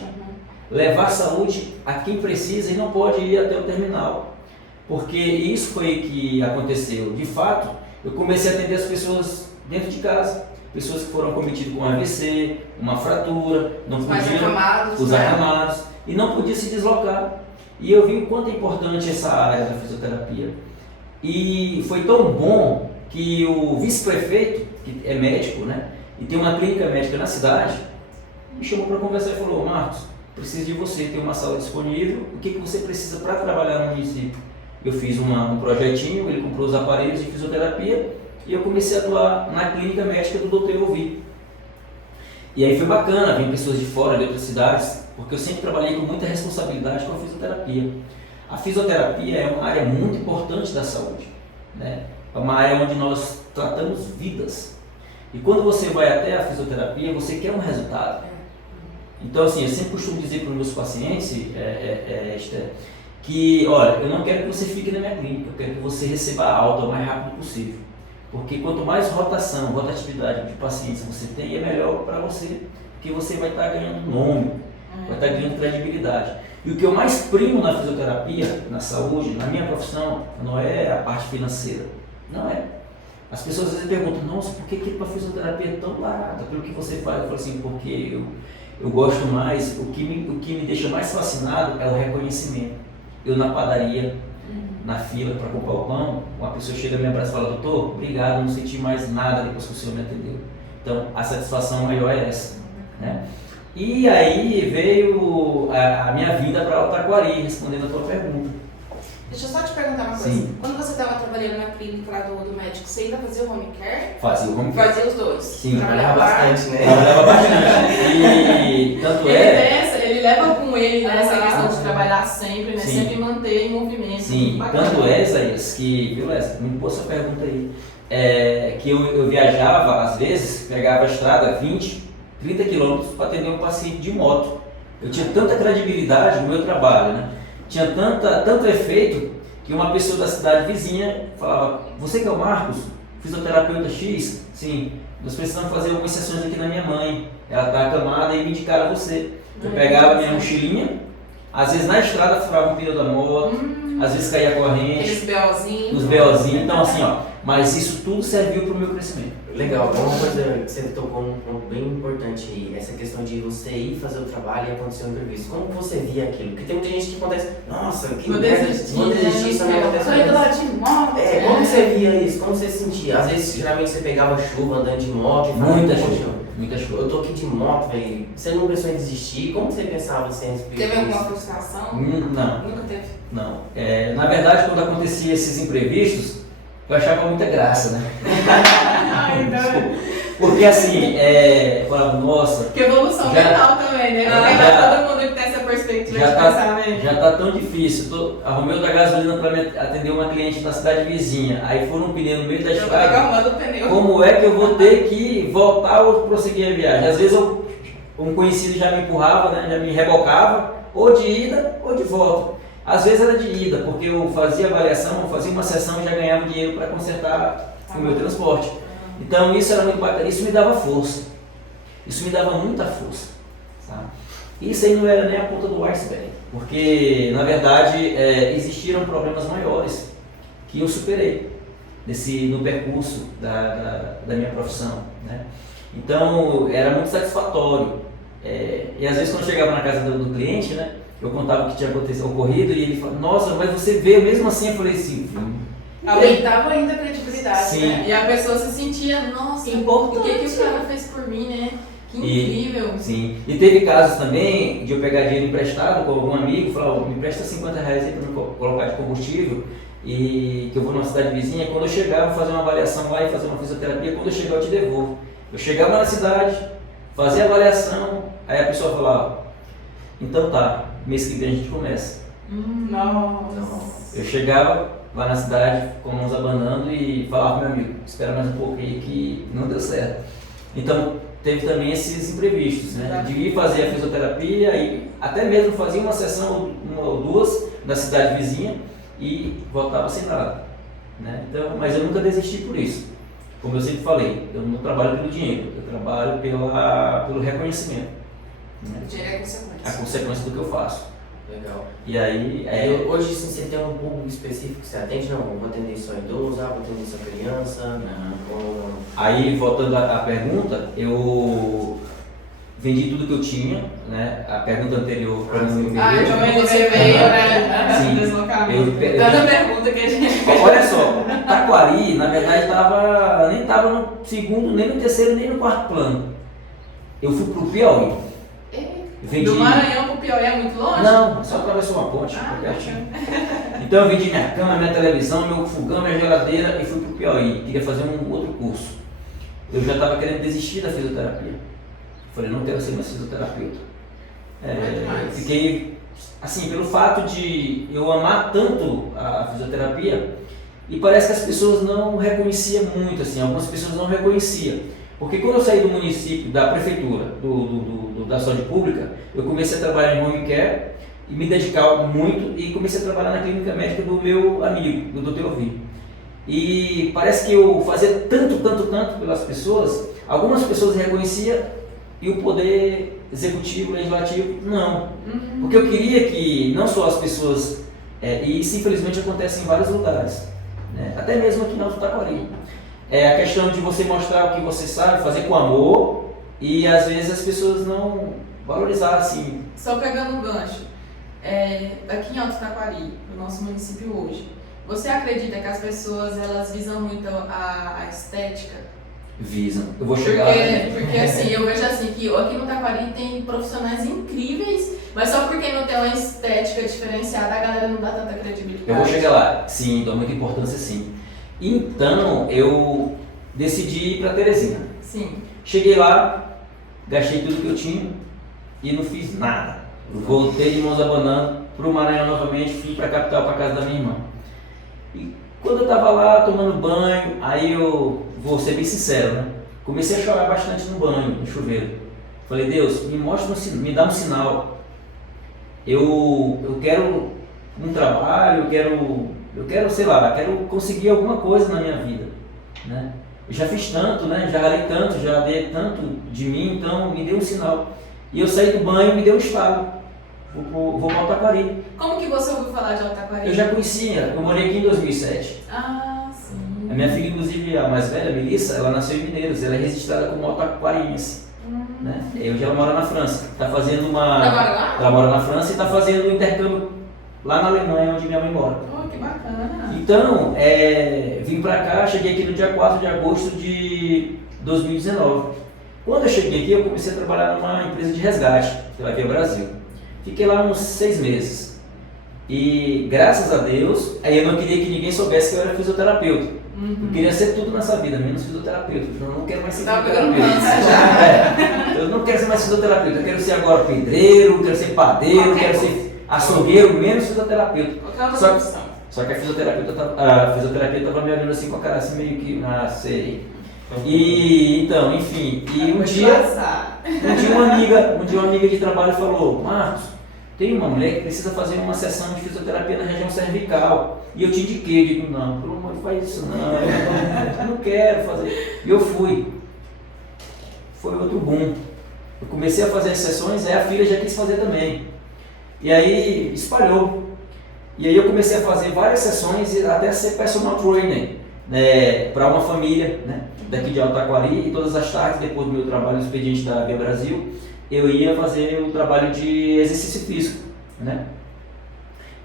Levar saúde a quem precisa e não pode ir até o terminal. Porque isso foi o que aconteceu. De fato, eu comecei a atender as pessoas dentro de casa. Pessoas que foram cometidas com AVC, uma fratura, não podiam, os acamados, e não podia se deslocar. E eu vi o quanto é importante essa área da fisioterapia. E foi tão bom que o vice-prefeito, que é médico, né, e tem uma clínica médica na cidade, me chamou para conversar e falou: Marcos, preciso de você, tem uma sala disponível, o que você precisa para trabalhar no município? Eu fiz um projetinho, ele comprou os aparelhos de fisioterapia e eu comecei a atuar na clínica médica do Dr. Elvi. E aí foi bacana, vem pessoas de fora, de outras cidades, porque eu sempre trabalhei com muita responsabilidade com a fisioterapia. A fisioterapia é uma área muito importante da saúde, né? É uma área onde nós tratamos vidas. E quando você vai até a fisioterapia, você quer um resultado. Então, assim, eu sempre costumo dizer para os meus pacientes, Esther, que, olha, eu não quero que você fique na minha clínica, eu quero que você receba a alta o mais rápido possível. Porque quanto mais rotatividade de pacientes você tem, é melhor para você, porque você vai estar ganhando nome, vai estar ganhando credibilidade. E o que eu mais primo na fisioterapia, na saúde, na minha profissão, não é a parte financeira, não é. As pessoas às vezes perguntam, nossa, por que a fisioterapia é tão barata? Pelo que você faz? Eu falo assim, porque eu gosto mais, o que me deixa mais fascinado é o reconhecimento. Eu na padaria, na fila para comprar o pão, uma pessoa chega me abraça e fala, doutor, obrigado, não senti mais nada depois que o senhor me atendeu. Então, a satisfação maior é essa, né? E aí veio a minha vinda para o Taquari, respondendo a tua pergunta. Deixa eu só te perguntar uma coisa. Sim. Quando você estava trabalhando na clínica lá do médico, você ainda fazia o home care? Fazia o home care. Fazia os dois? Sim, Trabalhava bastante, né? Trabalhava bastante. E tanto Ele leva com ele, né, essa questão de trabalhar sempre, né? Sim. Sempre manter em movimento. Sim, tanto é, Isaías, que, viu, Léo, muito boa essa pergunta aí, que eu viajava, às vezes, pegava a estrada 20, 30 quilômetros para atender um paciente de moto. Eu tinha tanta credibilidade no meu trabalho, né? Tinha tanto efeito que uma pessoa da cidade vizinha falava, você que é o Marcos, fisioterapeuta X? Sim, nós precisamos fazer algumas sessões aqui na minha mãe, ela está acamada e me indicaram você. Eu pegava minha mochilinha, às vezes na estrada furava um pneu da moto, às vezes caía a corrente, Aqueles BOzinhos. os BOzinhos, então assim, ó, mas isso tudo serviu para o meu crescimento. Legal, uma coisa que você tocou um ponto bem importante aí, essa questão de você ir fazer o trabalho e acontecer um imprevisto. Como você via aquilo? Porque tem muita gente que acontece, nossa, que merda, vou desistir, isso não acontece. Só indo lá de moto. Como você via isso? Como você sentia? Às vezes, geralmente você pegava chuva andando de moto e falava, Muita "Poxa, chuva, muita chuva. eu tô aqui de moto, velho. Você não pensou em desistir? Como você pensava assim? Teve alguma frustração? Não. Nunca teve? Não. Na verdade, quando acontecia esses imprevistos, eu achava muita graça, né? Porque assim, eu falava, nossa, Porque evolução mental também, né? Não é todo mundo que tem essa perspectiva de pensamento. já tá tão difícil. Arrumei outra gasolina para atender uma cliente na cidade vizinha. Aí foram um pneu no meio da estrada. Arrumando o pneu. Como é que eu vou ter que voltar ou prosseguir a viagem? Às vezes um conhecido já me empurrava, né? Já me rebocava, ou de ida ou de volta. Às vezes era de ida, porque eu fazia avaliação, eu fazia uma sessão e já ganhava dinheiro para consertar o meu transporte. Então isso era muito bacana, isso me dava força. Isso me dava muita força. Sabe? Isso aí não era nem a ponta do iceberg, porque na verdade existiram problemas maiores que eu superei no percurso da minha profissão, né? Então era muito satisfatório. E às vezes quando eu chegava na casa do cliente, né, eu contava o que tinha ocorrido e ele falava, nossa, mas você veio mesmo assim? Eu falei assim, Aumentava ainda a credibilidade, sim, né? E a pessoa se sentia, nossa, importante. o que o cara fez por mim, né? Que incrível. Sim. E teve casos também de eu pegar dinheiro emprestado com algum amigo, falar, me empresta R$50 aí para me colocar de combustível, e que eu vou numa cidade vizinha, quando eu chegar, vou fazer uma avaliação lá e fazer uma fisioterapia, quando eu chegar eu te devolvo. Eu chegava na cidade, fazia a avaliação, aí a pessoa falava, então tá, mês que vem a gente começa. Nossa. Eu chegava lá na cidade, com a mãos abanando e falava pro meu amigo, espera mais um pouco aí que não deu certo. Então teve também esses imprevistos, né? De ir fazer a fisioterapia e até mesmo fazia uma sessão, uma ou duas, na cidade vizinha e voltava sem nada, né? Então, mas eu nunca desisti por isso. Como eu sempre falei, eu não trabalho pelo dinheiro, eu trabalho pelo reconhecimento, né? O dinheiro é a consequência. A consequência do que eu faço. Legal. E aí, hoje assim, você tem um público específico que você atende? Não, vou atender só idoso, vou atender só criança. Não. Aí, voltando à pergunta, eu vendi tudo que eu tinha, né? A pergunta anterior para mim me perdeu. Você veio, né? Sim. Deslocamento. Tanta pergunta que a gente fez. Olha só, Taquari, na verdade, nem estava no segundo, nem no terceiro, nem no quarto plano. Eu fui pro Piauí. Vendi... Do Maranhão pro Piauí é muito longe? Não, só atravessou uma ponte, pertinho. Então eu vendi minha cama, minha televisão, meu fogão, minha geladeira e fui pro Piauí. Queria fazer um outro curso. Eu já estava querendo desistir da fisioterapia. Falei, não quero ser mais fisioterapeuta. Fiquei assim, pelo fato de eu amar tanto a fisioterapia, e parece que as pessoas não reconheciam muito, assim, algumas pessoas não reconheciam. Porque quando eu saí do município, da prefeitura, da saúde pública, eu comecei a trabalhar em home care e me dedicar muito e comecei a trabalhar na clínica médica do meu amigo, do Dr. Elvio. E parece que eu fazia tanto pelas pessoas, algumas pessoas reconheciam e o poder executivo, legislativo, não. Porque eu queria que não só as pessoas, e isso infelizmente acontece em vários lugares, né? Até mesmo aqui na Alto Taquari. É a questão de você mostrar o que você sabe, fazer com amor, e às vezes as pessoas não valorizaram assim. Só pegando o gancho, aqui em Alto Taquari, no nosso município hoje, você acredita que as pessoas elas visam muito a estética? Visam. Eu vou chegar lá. Porque assim, eu vejo assim que aqui no Taquari tem profissionais incríveis, mas só porque não tem uma estética diferenciada, a galera não dá tanta credibilidade. Eu vou chegar lá. Sim, dou muita importância sim. Então, eu decidi ir para Teresina. Sim. Cheguei lá, gastei tudo que eu tinha e não fiz nada. Voltei de mãos abanando para o Maranhão novamente, fui para a capital, para casa da minha irmã. E quando eu estava lá tomando banho, aí eu vou ser bem sincero, né? Comecei a chorar bastante no banho, no chuveiro. Falei, Deus, me dá um sinal. Eu quero um trabalho, eu quero, sei lá, quero conseguir alguma coisa na minha vida, né? Eu já fiz tanto, né? Já ralei tanto, já dei tanto de mim, então me deu um sinal. E eu saí do banho e me deu um estalo. Vou para Alto Taquari. Como que você ouviu falar de Alto Taquari? Eu já conhecia, eu morei aqui em 2007. Ah, sim. A minha filha, inclusive, a mais velha, a Melissa, ela nasceu em Mineiros, ela é registrada como altaquariense. Né? Hoje ela mora na França. Está fazendo uma. Ela mora na França e está fazendo um intercâmbio lá na Alemanha, onde minha mãe mora. Oh, que bacana. Então, vim pra cá, cheguei aqui no dia 4 de agosto de 2019. Quando eu cheguei aqui, eu comecei a trabalhar numa empresa de resgate, pela Via Brasil. Fiquei lá uns 6 meses. E graças a Deus, aí eu não queria que ninguém soubesse que eu era fisioterapeuta. Eu queria ser tudo nessa vida, menos fisioterapeuta. Eu não quero mais ser fisioterapeuta. Eu não quero ser mais fisioterapeuta. Eu quero ser agora pedreiro, quero ser padeiro, quero ser açougueiro, menos fisioterapeuta. Só que a fisioterapeuta estava me olhando assim com a cara assim meio que, sei. E então, enfim, e um dia uma amiga de trabalho falou, Marcos, tem uma mulher que precisa fazer uma sessão de fisioterapia na região cervical. E eu te indiquei, eu digo, não, pelo amor, não faz isso não, eu não quero fazer. E eu fui. Foi outro boom. Eu comecei a fazer as sessões, aí a filha já quis fazer também. E aí espalhou. E aí eu comecei a fazer várias sessões e até ser personal trainer, né, para uma família, né, daqui de Alto Taquari. E todas as tardes, depois do meu trabalho no expediente da Via Brasil, eu ia fazer o trabalho de exercício físico, né?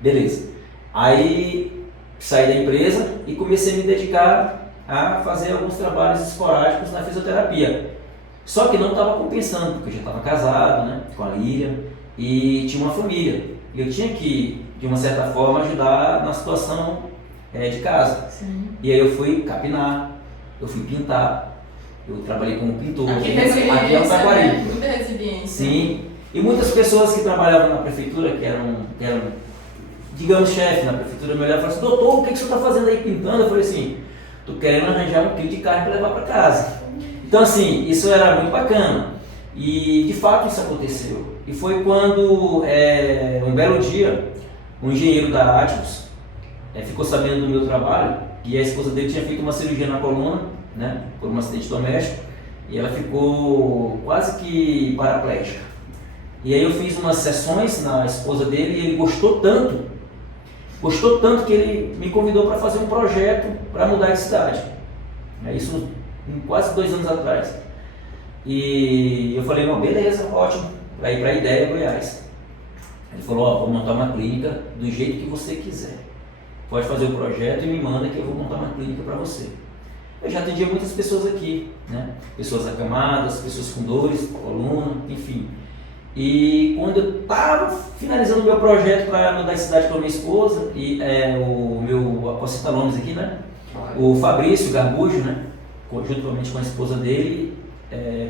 Beleza. Aí saí da empresa e comecei a me dedicar a fazer alguns trabalhos esporádicos na fisioterapia. Só que não estava compensando, porque eu já estava casado, né, com a Lília, e tinha uma família. E eu tinha que, de uma certa forma, ajudar na situação de casa. Sim. E aí eu fui capinar, eu fui pintar. Eu trabalhei como pintor Aqui em Alto Taquari. Muita resiliência. Sim. E muitas pessoas que trabalhavam na prefeitura, que eram digamos, chefe na prefeitura, me olhavam e falavam assim, doutor, o que você está fazendo aí pintando? Eu falei assim, estou querendo arranjar um quilo de carne para levar para casa. Então assim, isso era muito bacana. E de fato isso aconteceu. E foi quando, um belo dia, um engenheiro da Atmos ficou sabendo do meu trabalho, e a esposa dele tinha feito uma cirurgia na coluna, né, por um acidente doméstico, e ela ficou quase que paraplégica. E aí eu fiz umas sessões na esposa dele e ele gostou tanto que ele me convidou para fazer um projeto para mudar de cidade. Isso quase 2 anos atrás. E eu falei, não, beleza, ótimo, para ir para a Ideia, Goiás. Ele falou, vou montar uma clínica do jeito que você quiser. Pode fazer o projeto e me manda que eu vou montar uma clínica para você. Eu já atendia muitas pessoas aqui, né? Pessoas acamadas, pessoas com dores, coluna, enfim. E quando eu estava finalizando o meu projeto para mudar de cidade com a minha esposa, e o meu aposentalões aqui, né? O Fabrício Garbujo, né? Juntamente com a esposa dele,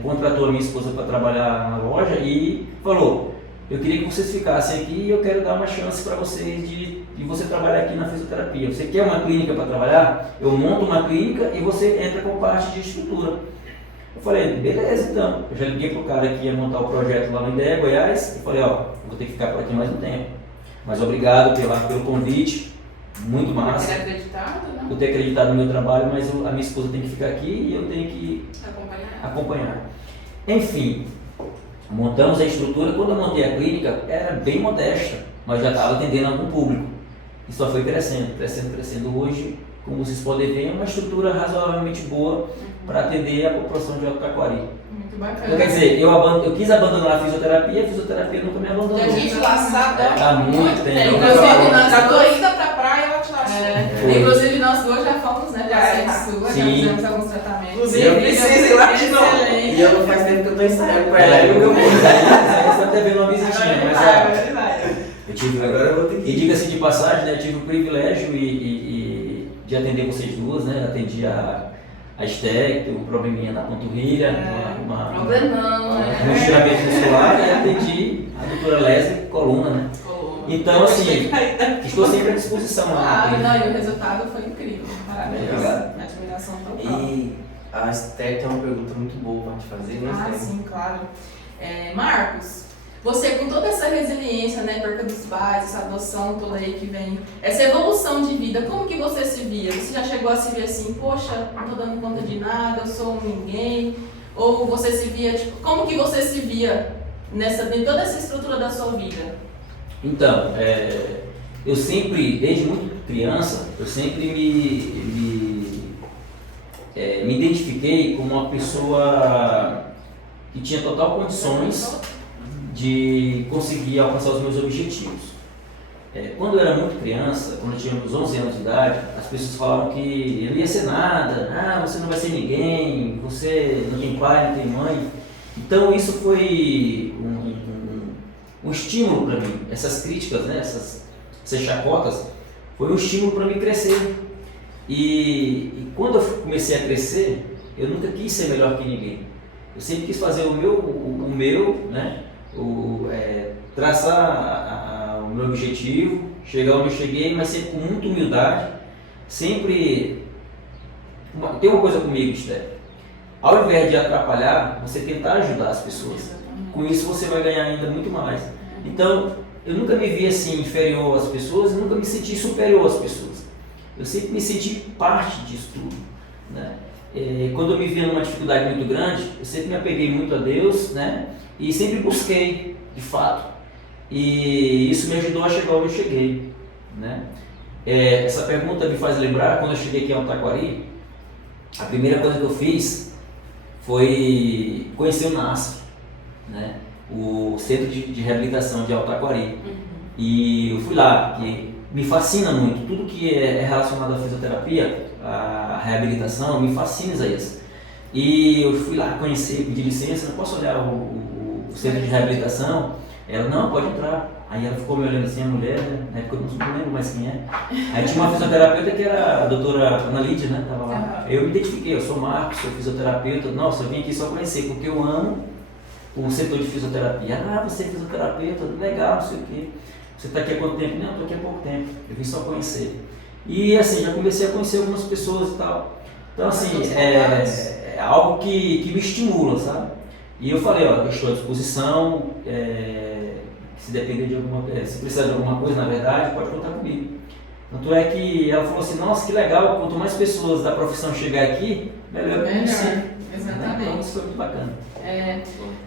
contratou a minha esposa para trabalhar na loja e falou, eu queria que vocês ficassem aqui e eu quero dar uma chance para vocês de você trabalhar aqui na fisioterapia. Você quer uma clínica para trabalhar? Eu monto uma clínica e você entra com parte de estrutura. Eu falei, beleza então. Eu já liguei pro cara que ia montar o projeto lá no Ideia, Goiás, e falei, ó, eu vou ter que ficar por aqui mais um tempo. Mas obrigado pelo convite, muito massa. Por ter acreditado, né? Por ter acreditado no meu trabalho, mas a minha esposa tem que ficar aqui e eu tenho que acompanhar. Enfim, montamos a estrutura. Quando eu montei a clínica, era bem modesta, mas já estava atendendo algum público. E só foi crescendo. Hoje, como vocês podem ver, é uma estrutura razoavelmente boa para atender a população de Alto Taquari. Muito bacana. Então, quer dizer, eu quis abandonar a fisioterapia nunca me abandonou. Já gente laçada Há muito tempo. Inclusive, nós da dois, corrida pra praia, ela te laçou. inclusive, nós dois já fomos, né, pacientes suas, já Sim. fizemos alguns tratamentos. Inclusive, precisa ir lá de novo. E eu não faz tempo que eu tô ensaiando com ela. Eu só até vendo uma visitinha, mas eu tive. Agora eu vou ter que E diga-se de passagem, né, eu tive o privilégio de atender vocês duas, né? Atendi a Esté, que tem um probleminha na panturrilha, Problemão, né? um estiramento muscular, e atendi a doutora Leslie, coluna, né? Então, assim, estou sempre à disposição lá. Ah, não, e o resultado foi incrível. Parabéns. Obrigado. Admiração total. E a Esther tem uma pergunta muito boa para te fazer, né, Ah, Esther? sim, claro. Marcos, você com toda essa resiliência, né, perca dos pais, essa adoção toda aí que vem, essa evolução de vida, como que você se via? Você já chegou a se ver assim, poxa, não tô dando conta de nada, eu sou um ninguém? Ou você se via, tipo, como que você se via em toda essa estrutura da sua vida? Então, eu sempre, desde muito criança, eu sempre me identifiquei como uma pessoa que tinha total condições de conseguir alcançar os meus objetivos. Quando eu era muito criança, quando eu tinha uns 11 anos de idade, as pessoas falavam que eu não ia ser nada, você não vai ser ninguém, você não tem pai, não tem mãe. Então isso foi um estímulo para mim. Essas críticas, né, essas chacotas, foi um estímulo para mim crescer. E quando eu comecei a crescer, eu nunca quis ser melhor que ninguém. Eu sempre quis fazer o meu, né? Traçar o meu objetivo, chegar onde eu cheguei, mas sempre com muita humildade. Sempre tem uma coisa comigo, Esther. Ao invés de atrapalhar, você tentar ajudar as pessoas. Com isso você vai ganhar ainda muito mais. Então, eu nunca me vi assim inferior às pessoas, eu nunca me senti superior às pessoas. Eu sempre me senti parte disso tudo, né? Quando eu me via numa dificuldade muito grande, eu sempre me apeguei muito a Deus, né? E sempre busquei, de fato. E isso me ajudou a chegar onde eu cheguei, né? Essa pergunta me faz lembrar, quando eu cheguei aqui em Alto Taquari, a primeira coisa que eu fiz foi conhecer o NASF, né? O Centro de Reabilitação de Alto Taquari. E eu fui lá, que me fascina muito, tudo que é relacionado à fisioterapia, à reabilitação, me fascina, Isaías. E eu fui lá conhecer, pedir licença, não posso olhar o centro de reabilitação? Ela, não, pode entrar. Aí ela ficou me olhando assim, a mulher, né? Na época eu não lembro mais quem é. Aí tinha uma fisioterapeuta que era a doutora Ana Lídia, né? Tava lá. Eu me identifiquei, eu sou Marcos, sou fisioterapeuta. Nossa, eu vim aqui só conhecer, porque eu amo o setor de fisioterapia. Ah, você é fisioterapeuta, legal, não sei o quê. Você está aqui há quanto tempo? Não, estou aqui há pouco tempo. Eu vim só conhecer. E assim, já comecei a conhecer algumas pessoas e tal. Então assim, é algo que me estimula, sabe? E eu falei, ó, eu estou à disposição, se depender de alguma coisa, se precisar de alguma coisa, na verdade, pode contar comigo. Tanto é que ela falou assim, nossa, que legal, quanto mais pessoas da profissão chegar aqui, melhor para você. Exatamente. Então isso foi muito bacana.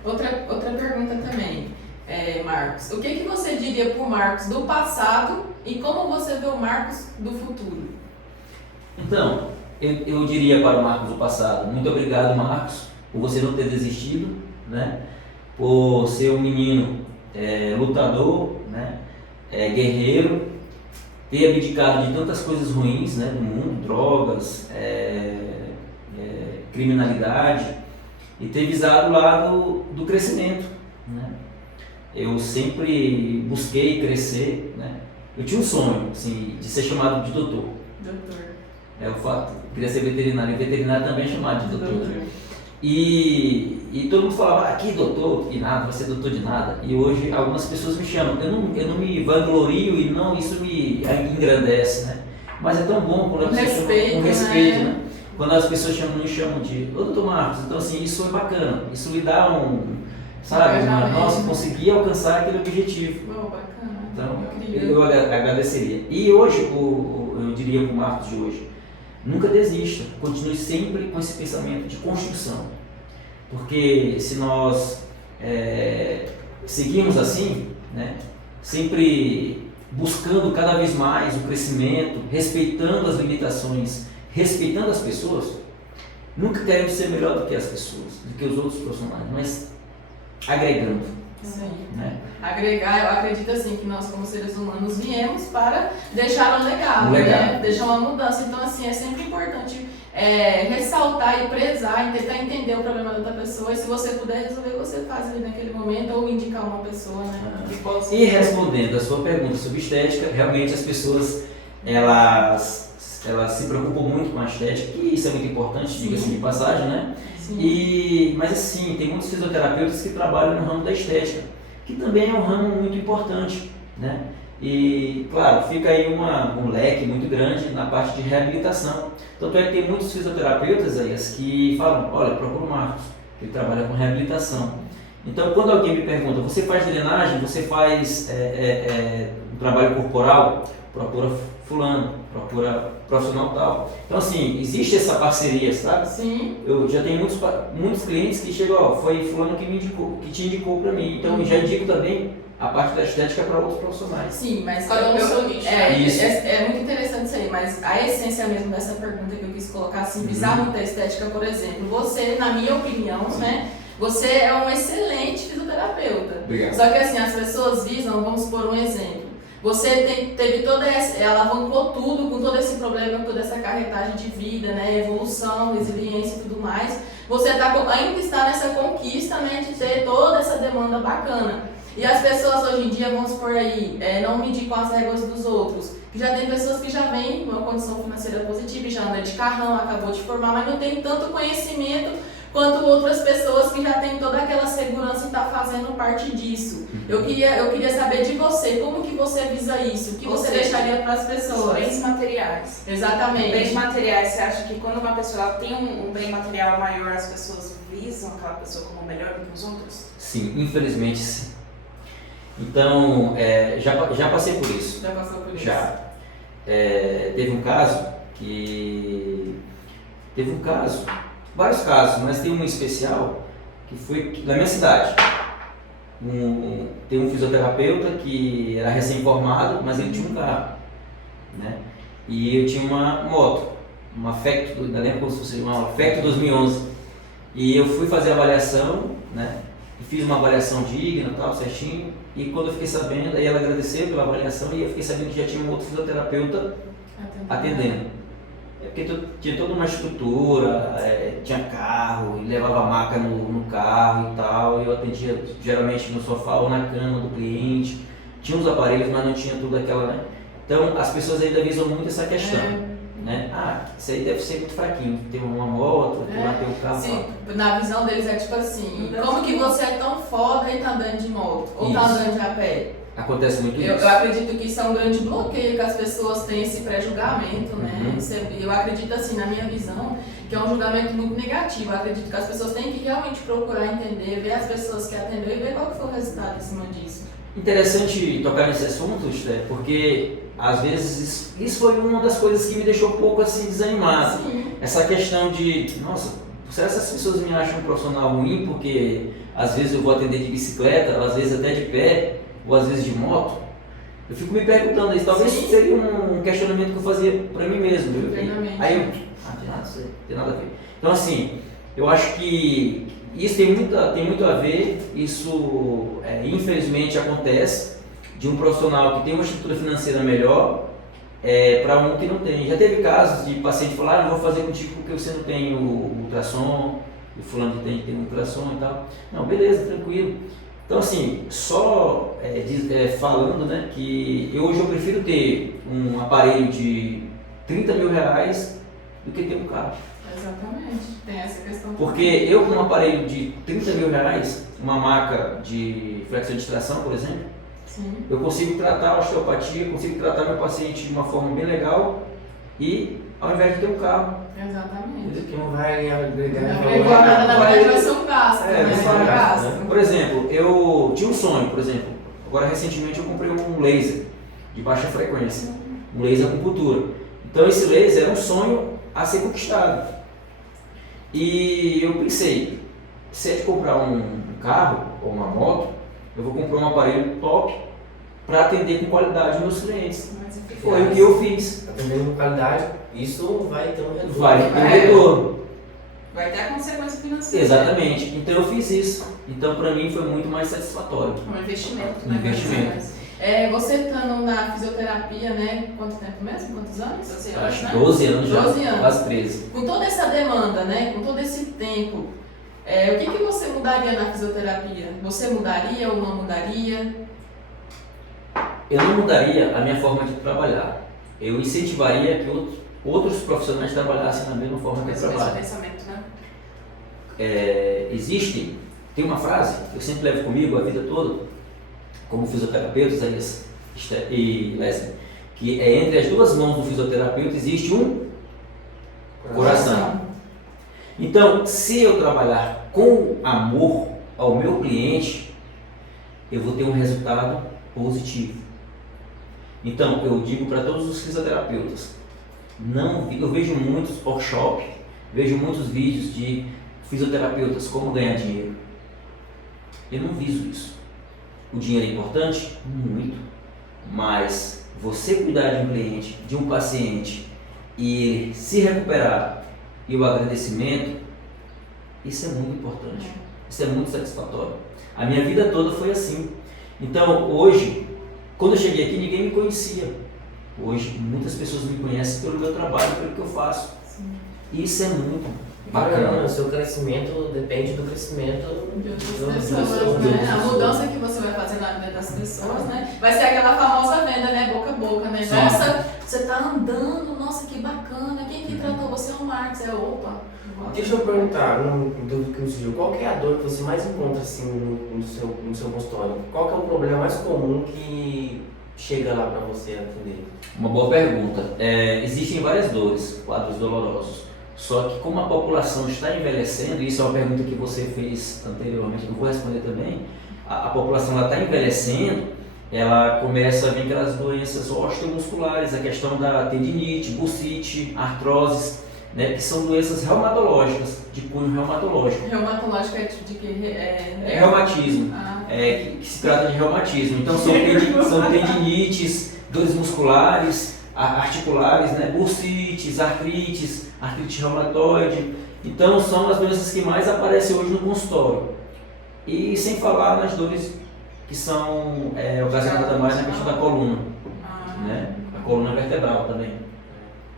Outra pergunta também, Marcos. O que você diria para o Marcos do passado e como você vê o Marcos do futuro? Então, eu diria para o Marcos do passado, muito obrigado, Marcos, por você não ter desistido, né? Por ser um menino lutador, né? Guerreiro, ter abdicado de tantas coisas ruins, né, do mundo, drogas, criminalidade, e ter visado o lado do crescimento, né? Eu sempre busquei crescer, né? Eu tinha um sonho, assim, de ser chamado de doutor. Doutor. O fato, eu queria ser veterinário, e veterinário também é chamado de doutor. E todo mundo falava, aqui doutor, que nada, vai ser doutor de nada. E hoje algumas pessoas me chamam, eu não me vanglorio e não, isso me engrandece, né? Mas é tão bom quando a pessoa chama com respeito, né? Quando as pessoas me chamam de, ô doutor Marcos, então assim, isso é bacana, isso lhe dá nossa, consegui alcançar aquele objetivo. Bacana. Então, eu agradeceria. E hoje, eu diria para o Marcos de hoje, nunca desista, continue sempre com esse pensamento de construção. Porque se nós seguirmos assim, né, sempre buscando cada vez mais o crescimento, respeitando as limitações, respeitando as pessoas, nunca queremos ser melhor do que as pessoas, do que os outros profissionais, mas agregando. Sim. Né? Agregar, eu acredito assim que nós como seres humanos viemos para deixar um legado, né? Deixar uma mudança. Então assim, é sempre importante ressaltar e prezar e tentar entender o problema da outra pessoa, e se você puder resolver, você faz ali naquele momento, ou indicar uma pessoa, né? E respondendo a sua pergunta sobre estética, realmente as pessoas elas se preocupam muito com a estética, e isso é muito importante, diga-se de passagem, né? Mas assim, tem muitos fisioterapeutas que trabalham no ramo da estética, que também é um ramo muito importante, né? E, claro, fica aí um leque muito grande na parte de reabilitação. Tanto é que tem muitos fisioterapeutas aí que falam, olha, procura o Marcos, ele trabalha com reabilitação. Então, quando alguém me pergunta, você faz drenagem, você faz um trabalho corporal, procura fulano, procura profissional tal. Então, assim, existe essa parceria, sabe? Sim. Eu já tenho muitos clientes que chegam, ó, foi fulano que te indicou para mim. Então, eu já indico também a parte da estética para outros profissionais. Sim, mas cada um seu nicho. É muito interessante isso aí, mas a essência mesmo dessa pergunta que eu quis colocar, assim, visar muito a estética, por exemplo, você, na minha opinião, né, você é um excelente fisioterapeuta. Obrigado. Só que assim, as pessoas visam, vamos por um exemplo, você teve alavancou tudo com todo esse problema, toda essa carretagem de vida, né, evolução, resiliência e tudo mais, você ainda está nessa conquista, né, de ter toda essa demanda bacana. E as pessoas hoje em dia, vamos por aí, não medir com as regras dos outros. Que já tem pessoas que já vêm com uma condição financeira positiva e já anda de carrão, acabou de formar, mas não tem tanto conhecimento quanto outras pessoas que já têm toda aquela segurança e está fazendo parte disso. Eu queria saber de você, como que você visa isso? O que você deixaria para as pessoas? Bens materiais. Exatamente. Bens materiais, você acha que quando uma pessoa tem um bem material maior, as pessoas visam aquela pessoa como melhor do que os outros? Sim, infelizmente sim. Então, já passei por isso. Já passou por isso? Já. Teve um caso, vários casos, mas tem um especial que foi da minha cidade. Tem um fisioterapeuta que era recém-formado, mas ele tinha um carro, né? E eu tinha uma moto, uma Facto, ainda lembro como se fosse uma Facto 2011. E eu fui fazer a avaliação, né? E fiz uma avaliação digna, tal, certinho. E quando eu fiquei sabendo, aí ela agradeceu pela avaliação e eu fiquei sabendo que já tinha um outro fisioterapeuta atendendo. Porque tinha toda uma estrutura, tinha carro, e levava a maca no carro e tal. E eu atendia geralmente no sofá ou na cama do cliente. Tinha os aparelhos, mas não tinha tudo aquela, né? Então as pessoas ainda visam muito essa questão. Né? Isso aí deve ser muito fraquinho, tem uma moto, tem um carro. Sim, na visão deles é tipo assim, como que você é tão foda e tá andando de moto, ou tá andando de a pé? Acontece muito isso. Eu acredito que isso é um grande bloqueio, que as pessoas têm esse pré-julgamento, né? Eu acredito assim, na minha visão, que é um julgamento muito negativo. Eu acredito que as pessoas têm que realmente procurar entender, ver as pessoas que atendeu e ver qual que foi o resultado em cima disso. Interessante tocar nesse assunto, Esté, porque às vezes isso foi uma das coisas que me deixou um pouco assim desanimado. Sim. Essa questão de, nossa, será que essas pessoas me acham um profissional ruim porque às vezes eu vou atender de bicicleta, às vezes até de pé, ou às vezes de moto? Eu fico me perguntando isso, talvez seria um questionamento que eu fazia para mim mesmo. Aí eu, tem nada a ver. Então assim, eu acho que isso tem muito a ver, isso infelizmente acontece, de um profissional que tem uma estrutura financeira melhor para um que não tem. Já teve casos de paciente falar, não vou fazer contigo porque você não tem o ultrassom, o fulano tem um ultrassom e tal. Não, beleza, tranquilo. Então assim, só falando, né, que hoje eu prefiro ter um aparelho de 30 mil reais do que ter um carro. Exatamente, tem essa questão. Porque eu com um aparelho de 30 mil reais, uma maca de flexão de tração, por exemplo, Sim. eu consigo tratar a osteopatia, consigo tratar meu paciente de uma forma bem legal e ao invés de ter um carro. Exatamente. Que não vai agregar Não valor. é igual nada, na verdade vai ser um gasto, É, né? vai ser Só um um gasto, gasto. Por exemplo, eu tinha um sonho, por exemplo, agora recentemente eu comprei um laser de baixa frequência, um laser acupuntura. Então esse laser era um sonho a ser conquistado. E eu pensei, se é de comprar um carro ou uma moto, eu vou comprar um aparelho top para atender com qualidade os meus clientes. Mais eficaz. Foi o que eu fiz. Atendendo com qualidade, isso vai ter um retorno. Vai ter um É. retorno. Vai ter a consequência financeira. Exatamente. Então eu fiz isso. Então para mim foi muito mais satisfatório. É um investimento, Um né? investimento. Você estando na fisioterapia, né? Quanto tempo mesmo? Quantos anos? 12 anos, Acho né? 12 anos já, 12 anos. quase 13. Com toda essa demanda, né? Com todo esse tempo, o que você mudaria na fisioterapia? Você mudaria ou não mudaria? Eu não mudaria a minha forma de trabalhar. Eu incentivaria que outros profissionais trabalhassem da mesma forma que eu Esse mesmo trabalho. pensamento, né? Tem uma frase que eu sempre levo comigo a vida toda, como fisioterapeuta, Isaías e Leslie, que é entre as duas mãos do fisioterapeuta existe um coração. Então, se eu trabalhar com amor ao meu cliente, eu vou ter um resultado positivo. Então, eu digo para todos os fisioterapeutas, eu vejo muitos workshops, vejo muitos vídeos de fisioterapeutas como ganhar dinheiro. Eu não viso isso. O dinheiro é importante? Muito. Mas você cuidar de um cliente, de um paciente e ele se recuperar e o agradecimento, isso é muito importante. Isso é muito satisfatório. A minha vida toda foi assim. Então, hoje, quando eu cheguei aqui, ninguém me conhecia. Hoje, muitas pessoas me conhecem pelo meu trabalho, pelo que eu faço. Sim. E isso é muito Bacana, bacana. o seu crescimento depende do crescimento De outras do- pessoas, do- né? das A pessoas. mudança que você vai fazer na vida das pessoas, né? Vai ser aquela famosa venda, né? Boca a boca, né? Sim. Nossa, você tá andando, nossa, que bacana. Quem que tratou você? É o Marcos. Opa. Deixa eu perguntar, uma dúvida que me surgiu. Qual que é a dor que você mais encontra assim no seu consultório? Qual que é o problema mais comum que chega lá para você atender? Uma boa pergunta. Existem várias dores, quadros dolorosos. Só que como a população está envelhecendo, e isso é uma pergunta que você fez anteriormente, eu vou responder também, a população está envelhecendo, ela começa a vir aquelas doenças osteomusculares, a questão da tendinite, bursite, artroses, né, que são doenças reumatológicas, de cunho reumatológico. Reumatológico é de que? Reumatismo. Ah, Que se trata de reumatismo. Então são tendinites, dores musculares, articulares, né? Bursites, artrite reumatoide. Então são as doenças que mais aparecem hoje no consultório. E sem falar nas dores que são ocasionadas mais na questão da coluna, né? A coluna vertebral também.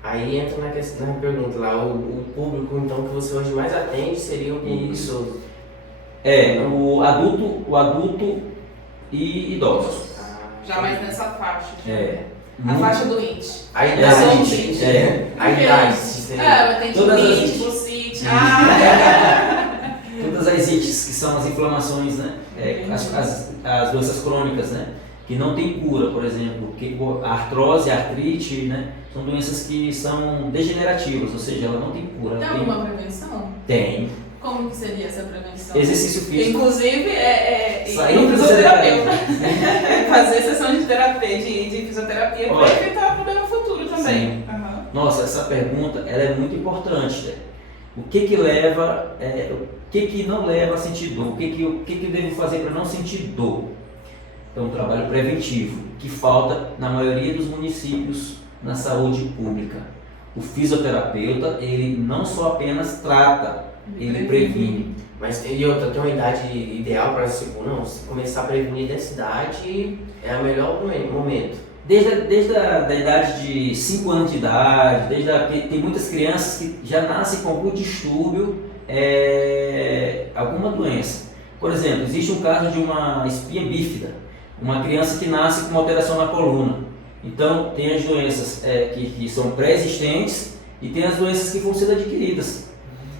Aí entra na questão da pergunta lá, o público então que você hoje mais atende seria o público Isso. idoso. O adulto e idosos. Já mais nessa faixa. A Muito- faixa doente. A Eu idade. sou um gente. A idade. seria. Eu tenho Todas as- tendinite, bursite. Todas as ites, que são as inflamações, né? As doenças crônicas, né? Que não tem cura, por exemplo, a artrose, a artrite, né? São doenças que são degenerativas, ou seja, ela não tem cura. tem ela alguma prevenção? Tem. Como que seria essa prevenção? Exercício físico. Inclusive, Saindo do fisioterapeuta. Fazer sessão de terapia, de fisioterapia para Olha. evitar problema futuro também. Sim. Aham. Nossa, essa pergunta ela é muito importante. Né? O que leva, o que não leva a sentir dor? O que eu devo fazer para não sentir dor? É um trabalho preventivo que falta na maioria dos municípios na saúde pública. O fisioterapeuta, ele não só apenas trata, ele previne. Mas e outra, tem uma idade ideal para não, se começar a prevenir dessa idade é o melhor momento. Desde a idade de 5 anos de idade, porque tem muitas crianças que já nascem com algum distúrbio, alguma doença. Por exemplo, existe um caso de uma espinha bífida, uma criança que nasce com uma alteração na coluna. Então, tem as doenças que são pré-existentes e tem as doenças que vão sendo adquiridas.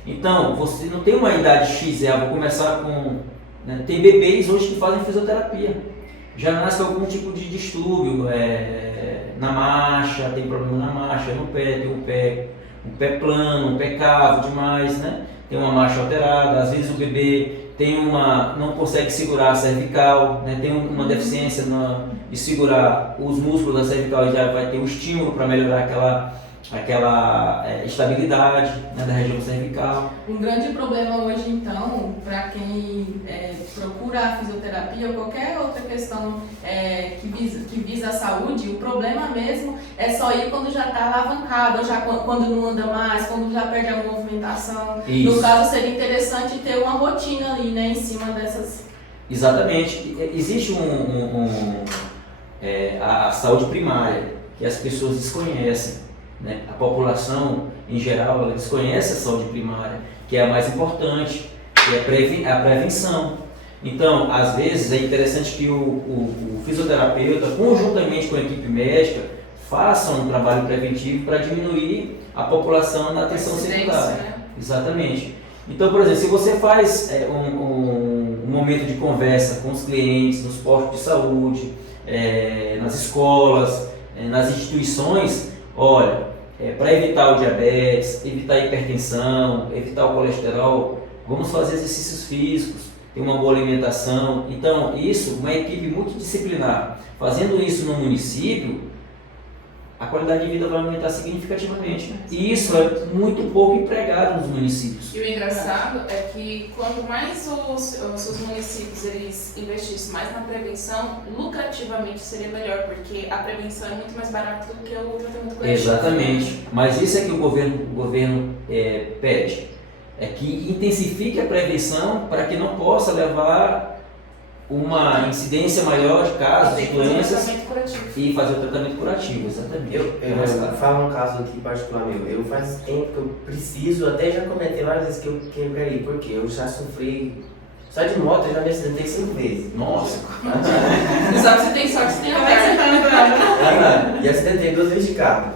Então, você não tem uma idade X, vou começar com... Né, tem bebês hoje que fazem fisioterapia, já nasce com algum tipo de distúrbio, na marcha, tem problema na marcha, no pé, tem um pé plano, um pé cavo demais, né? Tem uma marcha alterada, às vezes o bebê não consegue segurar a cervical, né? Tem uma deficiência de segurar os músculos da cervical e já vai ter um estímulo para melhorar aquela estabilidade, né, da região cervical. Um grande problema hoje, então, para quem procura a fisioterapia ou qualquer outra questão que visa a saúde, o problema mesmo é só ir quando já está alavancado, ou já quando não anda mais, quando já perde a movimentação. Isso. No caso, seria interessante ter uma rotina ali, né, em cima dessas... Exatamente. Existe a saúde primária, que as pessoas desconhecem. Né? A população, em geral, ela desconhece a saúde primária, que é a mais importante, que é a prevenção. Então, às vezes, é interessante que o fisioterapeuta, conjuntamente com a equipe médica, faça um trabalho preventivo para diminuir a população na atenção secundária. Né? Exatamente. Então, por exemplo, se você faz um momento de conversa com os clientes, nos postos de saúde, nas escolas, nas instituições, olha, para evitar o diabetes, evitar a hipertensão, evitar o colesterol, vamos fazer exercícios físicos, ter uma boa alimentação. Então, uma equipe multidisciplinar, fazendo isso no município, a qualidade de vida vai aumentar significativamente. E isso é muito pouco empregado nos municípios. E o engraçado é que quanto mais os municípios eles investissem mais na prevenção, lucrativamente seria melhor, porque a prevenção é muito mais barata do que o tratamento coletivo. Exatamente. Mas isso é que o governo pede. É que intensifique a prevenção para que não possa levar uma incidência maior de casos, de doenças e fazer o tratamento curativo, exatamente. Eu falo um caso aqui particular meu. Eu faz tempo que eu preciso, até já comentei várias vezes que eu quebrei, porque eu já sofri, só de moto eu já me acidentei 5 vezes. Nossa! Só que você tem sorte, você tem a perna. E acidentei 2 vezes de carro.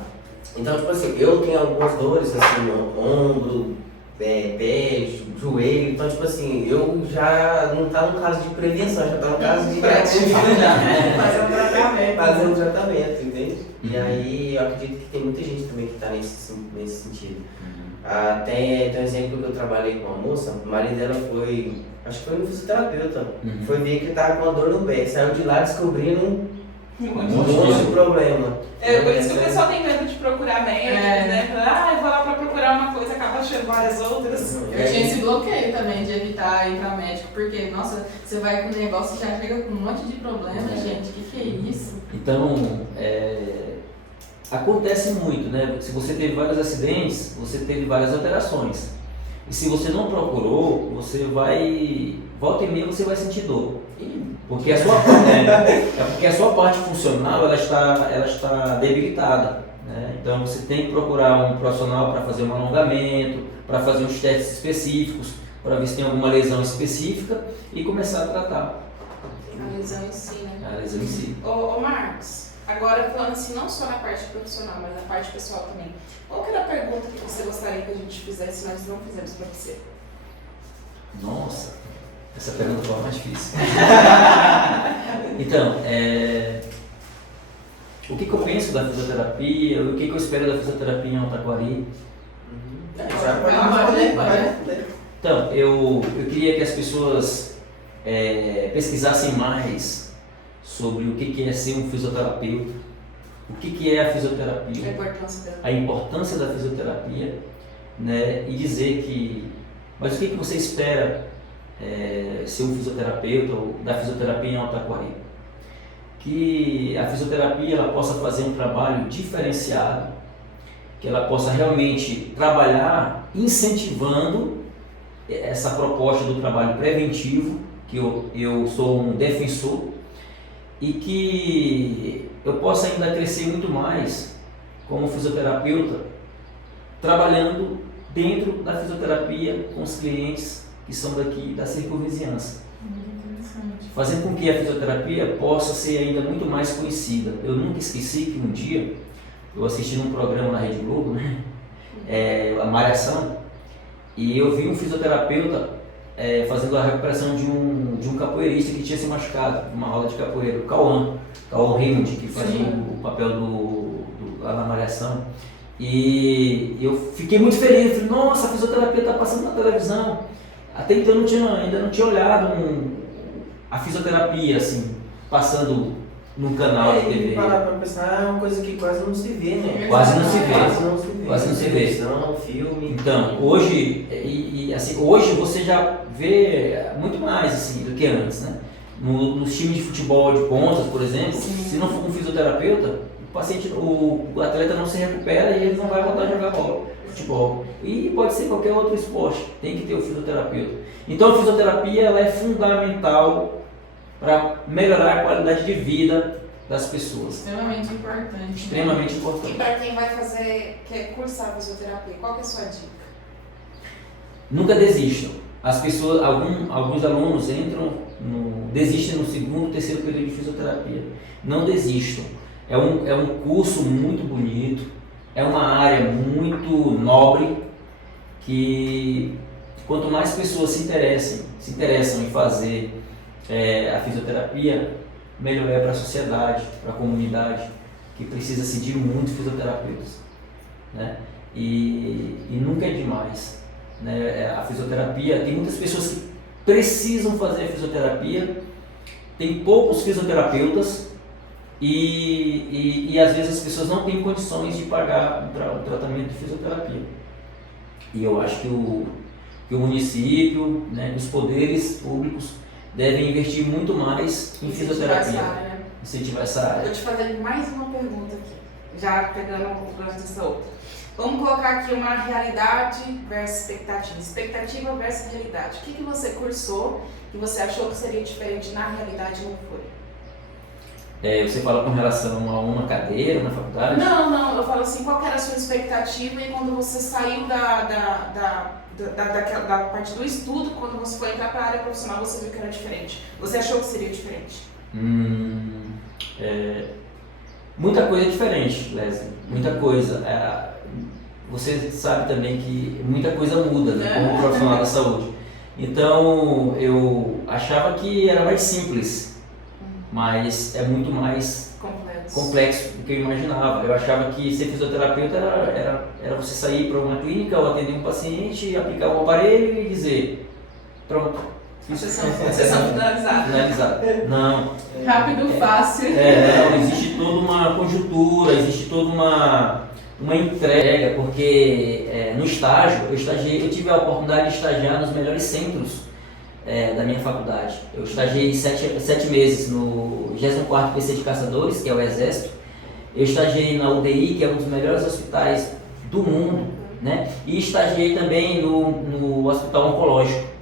Então, tipo assim, eu tenho algumas dores assim no ombro, pé, joelho, então tipo assim, eu já não tá no caso de prevenção, já tá no caso de Fazer um tratamento. Fazer um tratamento, entende? E aí eu acredito que tem muita gente também que tá nesse sentido. Tem um exemplo que eu trabalhei com uma moça, o marido dela foi, acho que foi no fisioterapeuta, foi ver que tava com uma dor no pé, saiu de lá descobrindo um monte de problema. Por isso que o pessoal tem medo de procurar médico, né? Eu vou lá pra procurar uma coisa, acaba achando várias outras. Eu tinha esse bloqueio também de evitar ir pra médico, porque, nossa, você vai com o negócio e já chega com um monte de problema, gente, que é isso? Então, acontece muito, né? Se você teve vários acidentes, você teve várias alterações. E se você não procurou, você volta e meia você vai sentir dor. Porque a sua parte funcional ela está debilitada, né? Então você tem que procurar um profissional para fazer um alongamento, para fazer uns testes específicos, para ver se tem alguma lesão específica e começar a tratar. A lesão em si, né? A lesão em si. Ô Marcos, agora falando assim, não só na parte profissional, mas na parte pessoal também. Qual que era a pergunta que você gostaria que a gente fizesse se nós não fizemos para você? Nossa! Essa pergunta foi a mais difícil. Então, o que eu penso da fisioterapia, o que eu espero da fisioterapia em Altaquari? Então, eu queria que as pessoas pesquisassem mais sobre o que é ser um fisioterapeuta, o que é a fisioterapia, a importância da fisioterapia, né? E dizer mas o que você espera ser um fisioterapeuta ou da fisioterapia em Altaquari? Que a fisioterapia ela possa fazer um trabalho diferenciado, que ela possa realmente trabalhar incentivando essa proposta do trabalho preventivo, que eu sou um defensor, e que eu possa ainda crescer muito mais como fisioterapeuta, trabalhando dentro da fisioterapia com os clientes que são daqui da circunvizinhança, fazendo com que a fisioterapia possa ser ainda muito mais conhecida. Eu nunca esqueci que um dia eu assisti num programa na Rede Globo, né? a malhação, e eu vi um fisioterapeuta fazendo a recuperação de um capoeirista que tinha se machucado numa roda de capoeira, o Cauã Raymond, que fazia o papel lá na malhação. E eu fiquei muito feliz, falei, nossa, a fisioterapia está passando na televisão. Até então eu ainda não tinha olhado a fisioterapia assim, passando num canal de TV. E parar pra pensar, é uma coisa que quase não se vê, né? Quase não se vê. Quase não se vê. Televisão, filme. Então, hoje, assim, hoje você já vê muito mais assim, do que antes, né? Nos times de futebol de pontas, por exemplo, se não for um fisioterapeuta, o atleta não se recupera e ele não vai voltar a jogar bola, futebol. E pode ser qualquer outro esporte, tem que ter o fisioterapeuta. Então a fisioterapia ela é fundamental para melhorar a qualidade de vida das pessoas. Extremamente importante. Extremamente E importante. para quem vai quer cursar fisioterapia, qual que é a sua dica? Nunca desistam. As pessoas, alguns alunos desistem no segundo, terceiro período de fisioterapia. Não desistam. É um curso muito bonito, é uma área muito nobre, que quanto mais pessoas se interessam em fazer a fisioterapia, melhor é para a sociedade, para a comunidade, que precisa-se de muitos fisioterapeutas, né? E nunca é demais, né? A fisioterapia, tem muitas pessoas que precisam fazer a fisioterapia, tem poucos fisioterapeutas, e às vezes as pessoas não têm condições de pagar o tratamento de fisioterapia. E eu acho que o município, né, os poderes públicos devem investir muito mais em fisioterapia. Incentivar essa área. Vou te fazer mais uma pergunta aqui, já pegando o gancho dessa outra. Vamos colocar aqui uma realidade versus expectativa. Expectativa versus realidade. O que você cursou que você achou que seria diferente na realidade e não foi? Você fala com relação a uma cadeira na faculdade? Não, eu falo assim, qual que era a sua expectativa e quando você saiu da parte do estudo, quando você foi entrar para a área profissional, você viu que era diferente? Você achou que seria diferente? Muita coisa é diferente, Leslie, muita coisa. Você sabe também que muita coisa muda, né, como profissional da saúde. Então, eu achava que era mais simples, mas é muito mais complexo do que eu imaginava. Eu achava que ser fisioterapeuta era você sair para uma clínica ou atender um paciente, aplicar um aparelho e dizer, pronto. Sessão finalizada. Não. Rápido, fácil. Não, existe toda uma conjuntura, existe toda uma entrega, porque no estágio, eu tive a oportunidade de estagiar nos melhores centros da minha faculdade. Eu estagiei 7 meses no 24º PC de Caçadores, que é o Exército. Eu estagiei na UDI, que é um dos melhores hospitais do mundo, né? E estagiei também no Hospital Oncológico,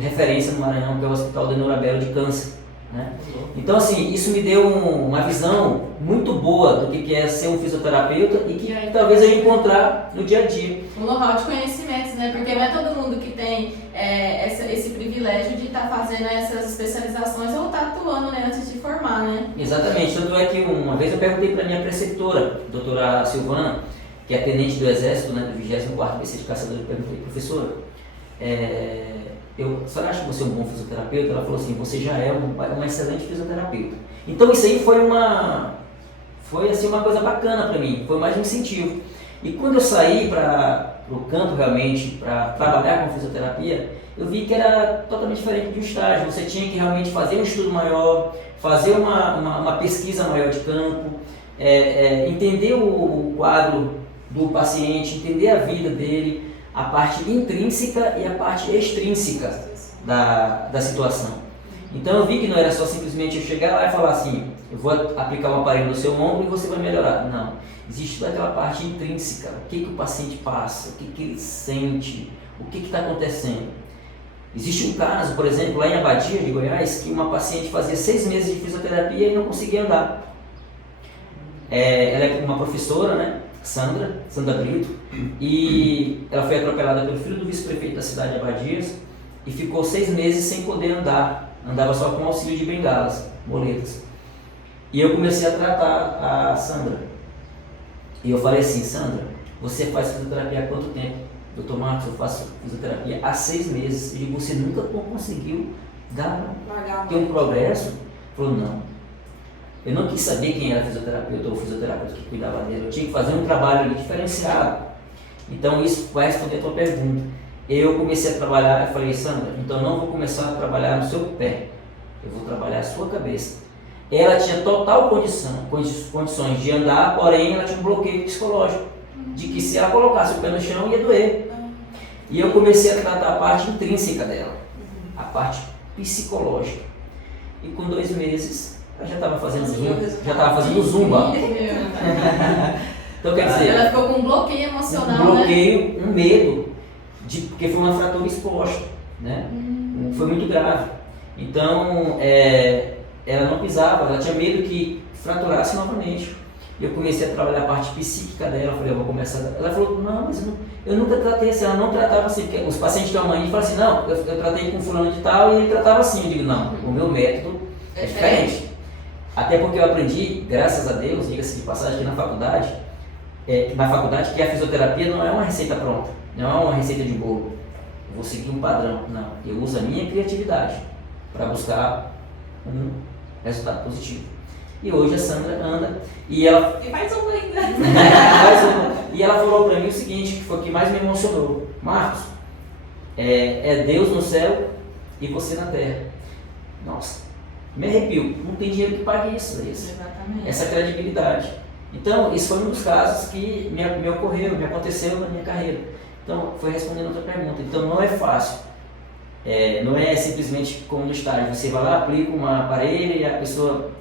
referência no Maranhão, que é o Hospital Denora Belo de Câncer, né? Então, assim, isso me deu uma visão muito boa do que é ser um fisioterapeuta e que talvez eu ia encontrar no dia a dia. Um know-how de conhecimentos, né? Porque não é todo mundo que tem esse privilégio de estar fazendo essas especializações ou estar atuando, né, antes de formar, né? Exatamente. Tanto é que uma vez eu perguntei para a minha preceptora, doutora Silvana, que é tenente do Exército, né, do 24º PC de Caçadores, eu perguntei, professora, a senhora acha que você é um bom fisioterapeuta? Ela falou assim, você já é um excelente fisioterapeuta. Então isso aí foi assim, uma coisa bacana para mim, foi mais um incentivo. E quando eu saí para o campo realmente, para trabalhar com fisioterapia, eu vi que era totalmente diferente de um estágio. Você tinha que realmente fazer um estudo maior, fazer uma pesquisa maior de campo, entender o quadro do paciente, entender a vida dele, a parte intrínseca e a parte extrínseca da situação. Então eu vi que não era só simplesmente eu chegar lá e falar assim, eu vou aplicar um aparelho no seu ombro e você vai melhorar. Não, existe toda aquela parte intrínseca, o que o paciente passa, o que ele sente, o que está acontecendo. Existe um caso, por exemplo, lá em Abadia de Goiás, que uma paciente fazia 6 meses de fisioterapia e não conseguia andar. Ela é uma professora, né? Sandra Brito, e ela foi atropelada pelo filho do vice-prefeito da cidade de Abadias e ficou 6 meses sem poder andar, andava só com auxílio de bengalas, moletas. E eu comecei a tratar a Sandra. E eu falei assim, Sandra, você faz fisioterapia há quanto tempo? Doutor Marcos, eu faço fisioterapia há 6 meses. E você nunca conseguiu ter um progresso? Ele falou, não. Eu não quis saber quem era fisioterapeuta ou o fisioterapeuta que cuidava dele. Eu tinha que fazer um trabalho ali diferenciado. Então isso vai responder a tua pergunta. Eu comecei a trabalhar, eu falei, Sandra, então não vou começar a trabalhar no seu pé. Eu vou trabalhar a sua cabeça. Ela tinha total condições de andar, porém ela tinha um bloqueio psicológico. De que se ela colocasse o pé no chão ia doer. E eu comecei a tratar a parte intrínseca dela. A parte psicológica. E com 2 meses, ela já estava fazendo zumba. Então quer dizer... Ela ficou com um bloqueio emocional, um bloqueio, um medo, porque foi uma fratura exposta, né? Foi muito grave. Então, ela não pisava, ela tinha medo que fraturasse novamente. Eu comecei a trabalhar a parte psíquica dela, falei, eu vou começar... Ela falou, não, mas eu nunca tratei assim, ela não tratava assim, porque os pacientes que eu mãe falam assim, não, eu tratei com fulano de tal e ele tratava assim. Eu digo, não, o meu método é diferente. Até porque eu aprendi, graças a Deus, diga-se de passagem, que na faculdade, que a fisioterapia não é uma receita pronta, não é uma receita de bolo. Eu vou seguir um padrão, não. Eu uso a minha criatividade para buscar um resultado positivo. E hoje a Sandra anda e ela... E faz uma ainda. E ela falou para mim o seguinte, que foi o que mais me emocionou. Marcos, é Deus no céu e você na terra. Nossa, me arrepio. Não tem dinheiro que pague isso. Exatamente. Essa credibilidade. Então, isso foi um dos casos que me ocorreu, me aconteceu na minha carreira. Então, foi respondendo a outra pergunta. Então, não é fácil. Não é simplesmente como no estágio. Você vai lá, aplica uma aparelho e a pessoa...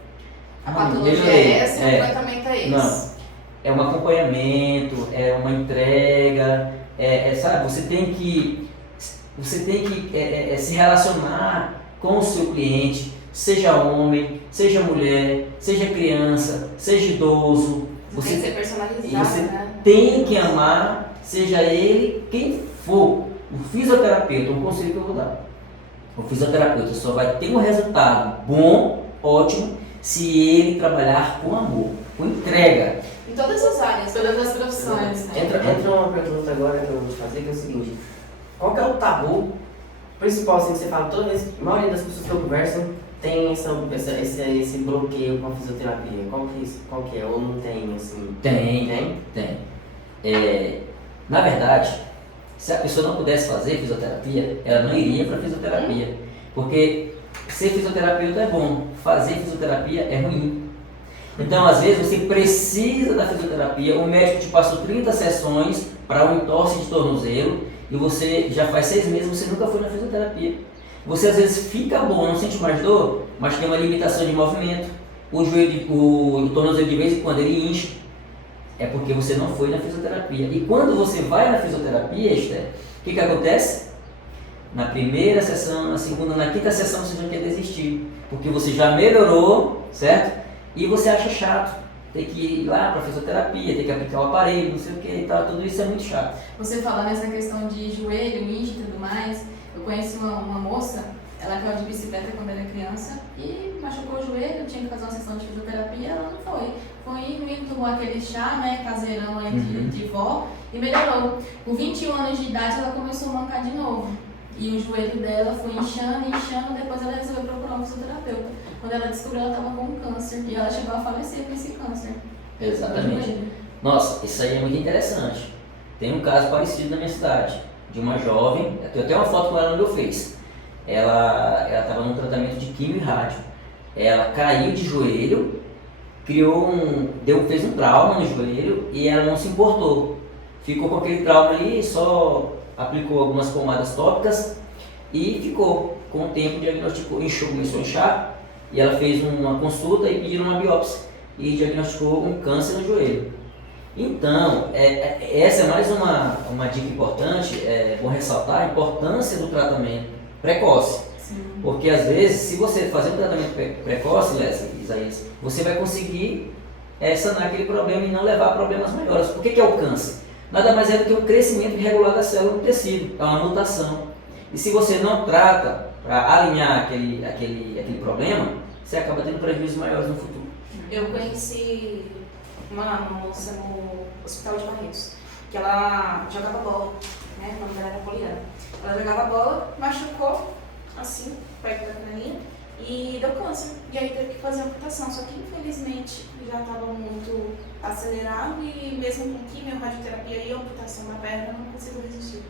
A patologia é essa e o tratamento é esse. Não, é um acompanhamento, é uma entrega, sabe? Você tem que se relacionar com o seu cliente, seja homem, seja mulher, seja criança, seja idoso. Você tem que ser personalizado, você né? tem que amar, seja ele quem for. O fisioterapeuta, um conselho que eu vou dar. O fisioterapeuta só vai ter um resultado bom, ótimo, se ele trabalhar com amor, com entrega. Em todas as áreas, Todas as profissões, né? Entra uma pergunta agora que eu vou te fazer, que é o seguinte: qual que é o tabu principal, assim, que você fala, toda vez, a maioria das pessoas que eu converso tem esse bloqueio com a fisioterapia? Qual que é? Ou não tem, assim? Tem. Na verdade, se a pessoa não pudesse fazer fisioterapia, ela não iria para fisioterapia. Porque ser fisioterapeuta é bom, fazer fisioterapia é ruim. Então, às vezes, você precisa da fisioterapia, o médico te passou 30 sessões para um entorse de tornozelo e você já faz 6 meses e você nunca foi na fisioterapia. Você, às vezes, fica bom, não sente mais dor, mas tem uma limitação de movimento. O tornozelo, de vez em quando, ele incha. É porque você não foi na fisioterapia. E quando você vai na fisioterapia, Esther, o que acontece? Na primeira sessão, na segunda, na quinta sessão você já quer desistir. Porque você já melhorou, certo? E você acha chato. Tem que ir lá para fisioterapia, tem que aplicar o aparelho, não sei o que e tal. Tudo isso é muito chato. Você fala nessa questão de joelho, incha e tudo mais. Eu conheci uma moça, ela caiu de bicicleta quando era criança e machucou o joelho, tinha que fazer uma sessão de fisioterapia, ela não foi. Foi indo, tomou aquele chá, né, caseirão aí de vó e melhorou. Com 21 anos de idade ela começou a mancar de novo. E o joelho dela foi inchando, depois ela resolveu procurar um fisioterapeuta. Quando ela descobriu, ela estava com um câncer e ela chegou a falecer com esse câncer. Exatamente. Nossa, isso aí é muito interessante. Tem um caso parecido na minha cidade, de uma jovem, eu tenho até uma foto com ela no meu Face. Ela estava num tratamento de quimio e rádio. Ela caiu de joelho, fez um trauma no joelho e ela não se importou. Ficou com aquele trauma ali, só aplicou algumas pomadas tópicas e ficou. Com o tempo diagnosticou, começou a inchar e ela fez uma consulta e pediram uma biópsia e diagnosticou um câncer no joelho. Então, essa é mais uma dica importante, é bom ressaltar a importância do tratamento precoce. Sim. Porque às vezes, se você fazer um tratamento precoce, Isaías, você vai conseguir sanar aquele problema e não levar a problemas maiores. O que é o câncer? Nada mais é do que um crescimento irregular da célula no tecido, é uma mutação. E se você não trata para alinhar aquele problema, você acaba tendo prejuízos maiores no futuro. Eu conheci uma moça no Hospital de Barretos, que ela jogava bola, né? O nome dela era Poliana. Ela jogava bola, machucou, assim, perto da canarinha, e deu câncer. E aí teve que fazer amputação, só que infelizmente já estava muito acelerado e mesmo com quimio, radioterapia e amputação na perna, não conseguiu resistir.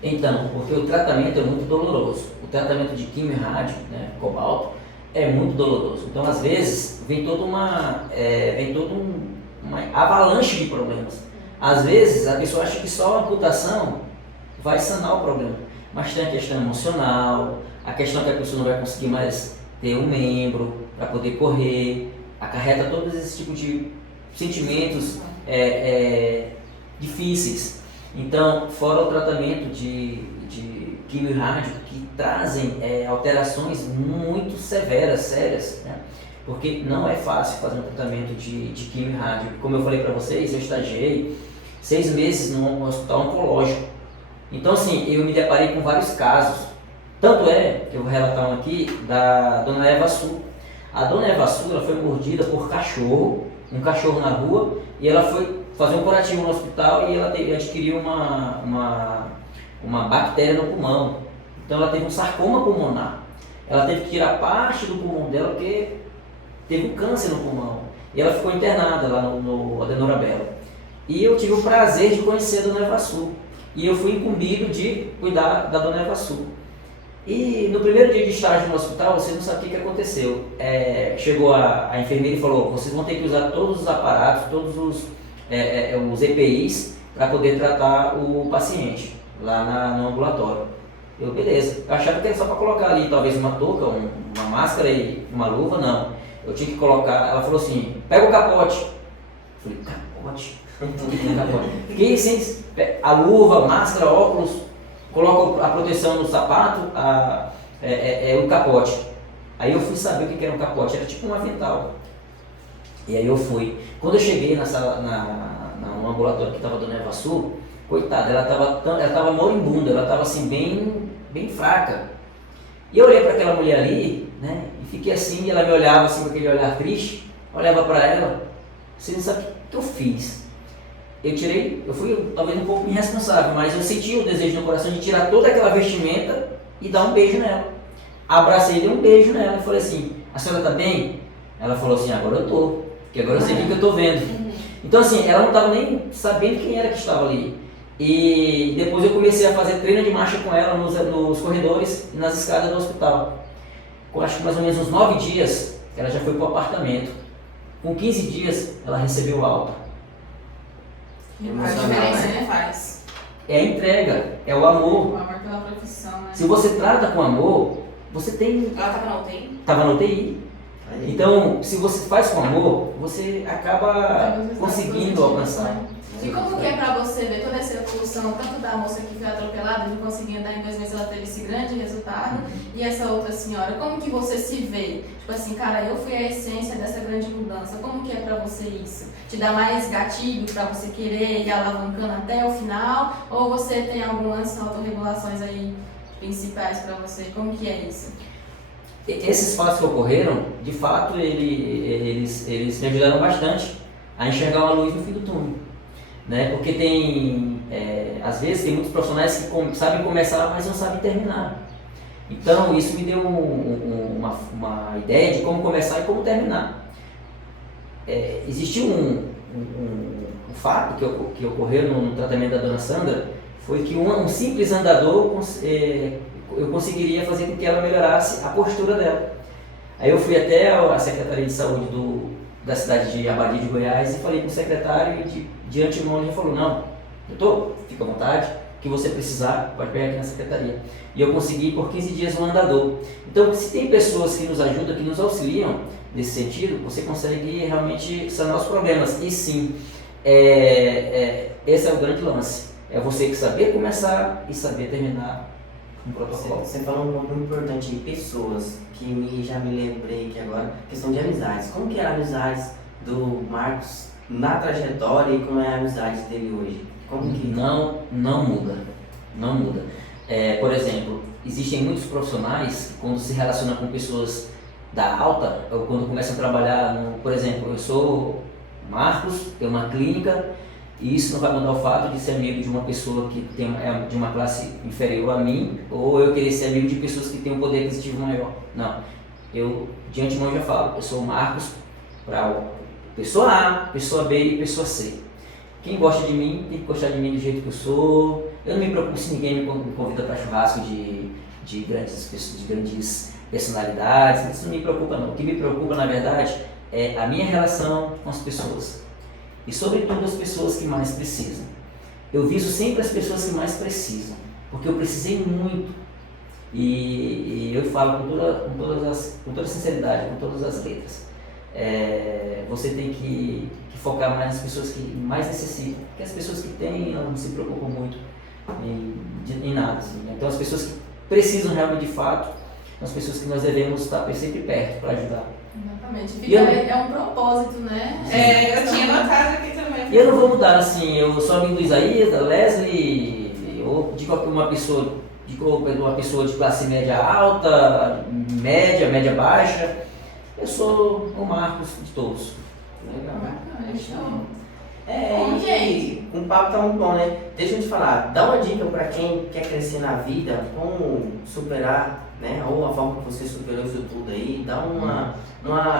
Então, porque o tratamento é muito doloroso. O tratamento de quimio e rádio, né, cobalto, é muito doloroso. Então, às vezes, vem toda uma avalanche de problemas. Às vezes, a pessoa acha que só a amputação vai sanar o problema. Mas tem a questão emocional, a questão que a pessoa não vai conseguir mais ter um membro para poder correr, acarreta todos esses tipos de sentimentos difíceis. Então, fora o tratamento de quimio e rádio, que trazem alterações muito severas, sérias, né? Porque não é fácil fazer um tratamento de quimio e rádio. Como eu falei para vocês, eu estagiei 6 meses num hospital oncológico. Então, assim, eu me deparei com vários casos. Tanto é, que eu vou relatar um aqui, da dona Eva Su. A dona Eva Su, ela foi mordida por um cachorro na rua, e ela foi fazer um curativo no hospital e ela adquiriu uma bactéria no pulmão. Então ela teve um sarcoma pulmonar. Ela teve que tirar parte do pulmão dela porque teve um câncer no pulmão. E ela ficou internada lá no Adenor Abela. E eu tive o prazer de conhecer a dona Eva Su. E eu fui incumbido de cuidar da dona Eva Su. E no primeiro dia de estágio no hospital, você não sabe o que aconteceu. Chegou a enfermeira e falou: vocês vão ter que usar todos os aparatos, todos os EPIs para poder tratar o paciente lá no ambulatório. Eu, beleza. Eu achava que era só para colocar ali talvez uma touca, uma máscara e uma luva, não. Eu tinha que colocar, ela falou assim: pega o capote. Eu falei: capote? Fiquei sem a luva, máscara, óculos, coloco a proteção no sapato, o capote. Aí eu fui saber o que era um capote, era tipo um avental. E aí eu fui. Quando eu cheguei no ambulatório que estava a dona Eva Su, coitada, ela estava moribunda, ela estava assim bem fraca. E eu olhei para aquela mulher ali, né, e fiquei assim, e ela me olhava assim com aquele olhar triste, olhava para ela, você não sabe o que eu fiz. Eu fui talvez um pouco irresponsável, mas eu senti o desejo no coração de tirar toda aquela vestimenta e dar um beijo nela. Abracei e dei um beijo nela e falei assim: a senhora está bem? Ela falou assim: agora eu tô, porque agora eu sei o que eu estou vendo. Então assim, ela não estava nem sabendo quem era que estava ali. E depois eu comecei a fazer treino de marcha com ela nos corredores e nas escadas do hospital. Com acho que mais ou menos uns 9 dias, ela já foi para o apartamento. Com 15 dias, ela recebeu alta. A diferença que faz. É a entrega, é o amor. O amor pela profissão, né? Se você trata com amor, você tem... Ela estava na UTI? Estava na UTI. Então, se você faz com amor, você acaba conseguindo alcançar. E como que é pra você ver toda essa evolução, tanto da moça que foi atropelada, não conseguia dar em 2 meses, ela teve esse grande resultado, e essa outra senhora, como que você se vê? Tipo assim, cara, eu fui a essência dessa grande mudança, como que é pra você isso? Te dá mais gatilho pra você querer ir alavancando até o final, ou você tem algum lance de autorregulações aí principais pra você? Como que é isso? Esses fatos que ocorreram, de fato, eles me ajudaram bastante a enxergar uma luz no fim do túnel. Né? Porque às vezes tem muitos profissionais que sabem começar, mas não sabem terminar. Então isso me deu uma ideia de como começar e como terminar. Existiu um fato que ocorreu no tratamento da dona Sandra, foi que um simples andador eu conseguiria fazer com que ela melhorasse a postura dela. Aí eu fui até a Secretaria de Saúde da cidade de Abadia de Goiás e falei com o secretário e de antemão ele falou: não, doutor, fica à vontade, o que você precisar, pode pegar aqui na secretaria. E eu consegui por 15 dias um andador. Então, se tem pessoas que nos ajudam, que nos auxiliam nesse sentido, você consegue realmente sanar os problemas. E sim, esse é o grande lance, é você que saber começar e saber terminar um protocolo. Você falou um ponto muito importante de pessoas, que já me lembrei que agora, questão de amizades. Como que é a amizade do Marcos na trajetória e como é a amizade dele hoje? Como que... Não muda. Por exemplo, existem muitos profissionais que quando se relacionam com pessoas da alta, ou quando começam a trabalhar, por exemplo, eu sou Marcos, tenho uma clínica E isso não vai mudar o fato de ser amigo de uma pessoa que é de uma classe inferior a mim, ou eu querer ser amigo de pessoas que têm um poder aquisitivo maior. Não. Eu, de antemão, já falo, eu sou o Marcos para pessoa A, pessoa B e pessoa C. Quem gosta de mim tem que gostar de mim do jeito que eu sou. Eu não me preocupo se ninguém me convida para churrasco de grandes personalidades, isso não me preocupa não. O que me preocupa, na verdade, é a minha relação com as pessoas. E sobretudo as pessoas que mais precisam. Eu viso sempre as pessoas que mais precisam, porque eu precisei muito. E eu falo com toda sinceridade, com todas as letras. Você tem que focar mais nas pessoas que mais necessitam, porque as pessoas que têm, elas não se preocupam muito em nada. Assim, né? Então as pessoas que precisam realmente de fato, são as pessoas que nós devemos estar sempre perto para ajudar. Exatamente. É um propósito, né? Eu tinha notado aqui também. E eu não vou mudar assim, eu sou amigo do Isaías, da Leslie, ou de uma pessoa de classe média alta, média baixa. Eu sou o Marcos de todos. Legal. Então, Bom, gente. O papo tá muito bom, né? Deixa eu te falar, dá uma dica para quem quer crescer na vida, como superar, né? Ou a forma que você superou isso tudo aí, dá uma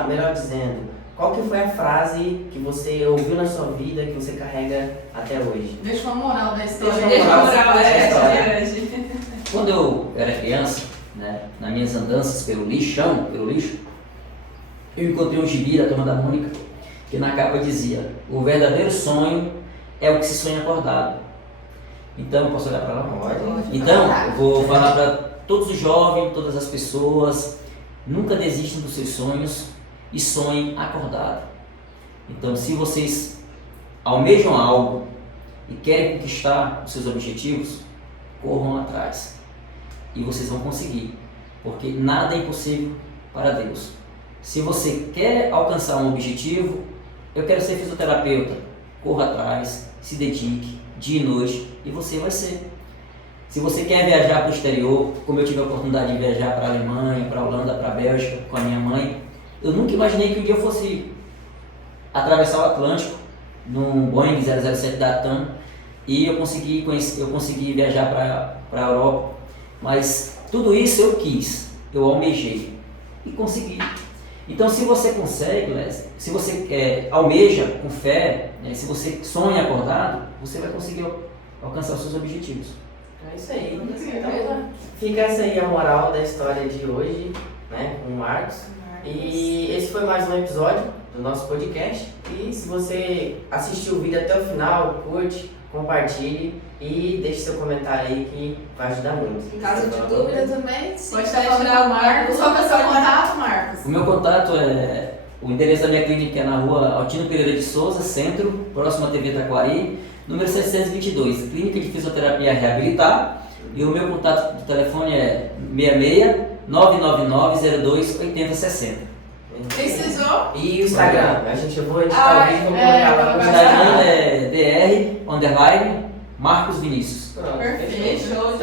melhor dizendo, qual que foi a frase que você ouviu na sua vida, que você carrega até hoje? Deixa uma moral da história. Deixa uma moral da história. Quando eu era criança, né, nas minhas andanças pelo lixo, eu encontrei um gibi da Turma da Mônica, que na capa dizia: o verdadeiro sonho é o que se sonha acordado. Então, posso olhar para lá? Pode. Então, eu vou falar para todos os jovens, todas as pessoas, nunca desistam dos seus sonhos e sonhem acordado. Então, se vocês almejam algo e querem conquistar os seus objetivos, corram atrás. E vocês vão conseguir, porque nada é impossível para Deus. Se você quer alcançar um objetivo, eu quero ser fisioterapeuta, corra atrás, se dedique, dia e noite, e você vai ser. Se você quer viajar para o exterior, como eu tive a oportunidade de viajar para a Alemanha, para a Holanda, para a Bélgica com a minha mãe, eu nunca imaginei que um dia eu fosse atravessar o Atlântico num Boeing 007 da TAM e eu consegui viajar para a Europa. Mas tudo isso eu quis, eu almejei e consegui. Então, se você consegue, Leslie, se você almeja com fé, né, se você sonha acordado, você vai conseguir alcançar os seus objetivos. É isso aí. Então, fica essa aí a moral da história de hoje, né, com o Marcos. E esse foi mais um episódio do nosso podcast. E se você assistiu o vídeo até o final, curte, compartilhe e deixe seu comentário aí que vai ajudar muito. Em caso de dúvida também, Pode procurar o Marcos. Qual que é o seu contato, Marcos? O meu contato o endereço da minha clínica é na rua Altino Pereira de Souza, Centro, próximo à TV Taquari, número 722, Clínica de Fisioterapia Reabilitar. E o meu contato de telefone é 66 999 02 8060. Precisou? E o Instagram? Eu vou editar o vídeo e vou colocar lá no O Instagram é dr_Marcos Vinícius. Pronto, Perfeito, show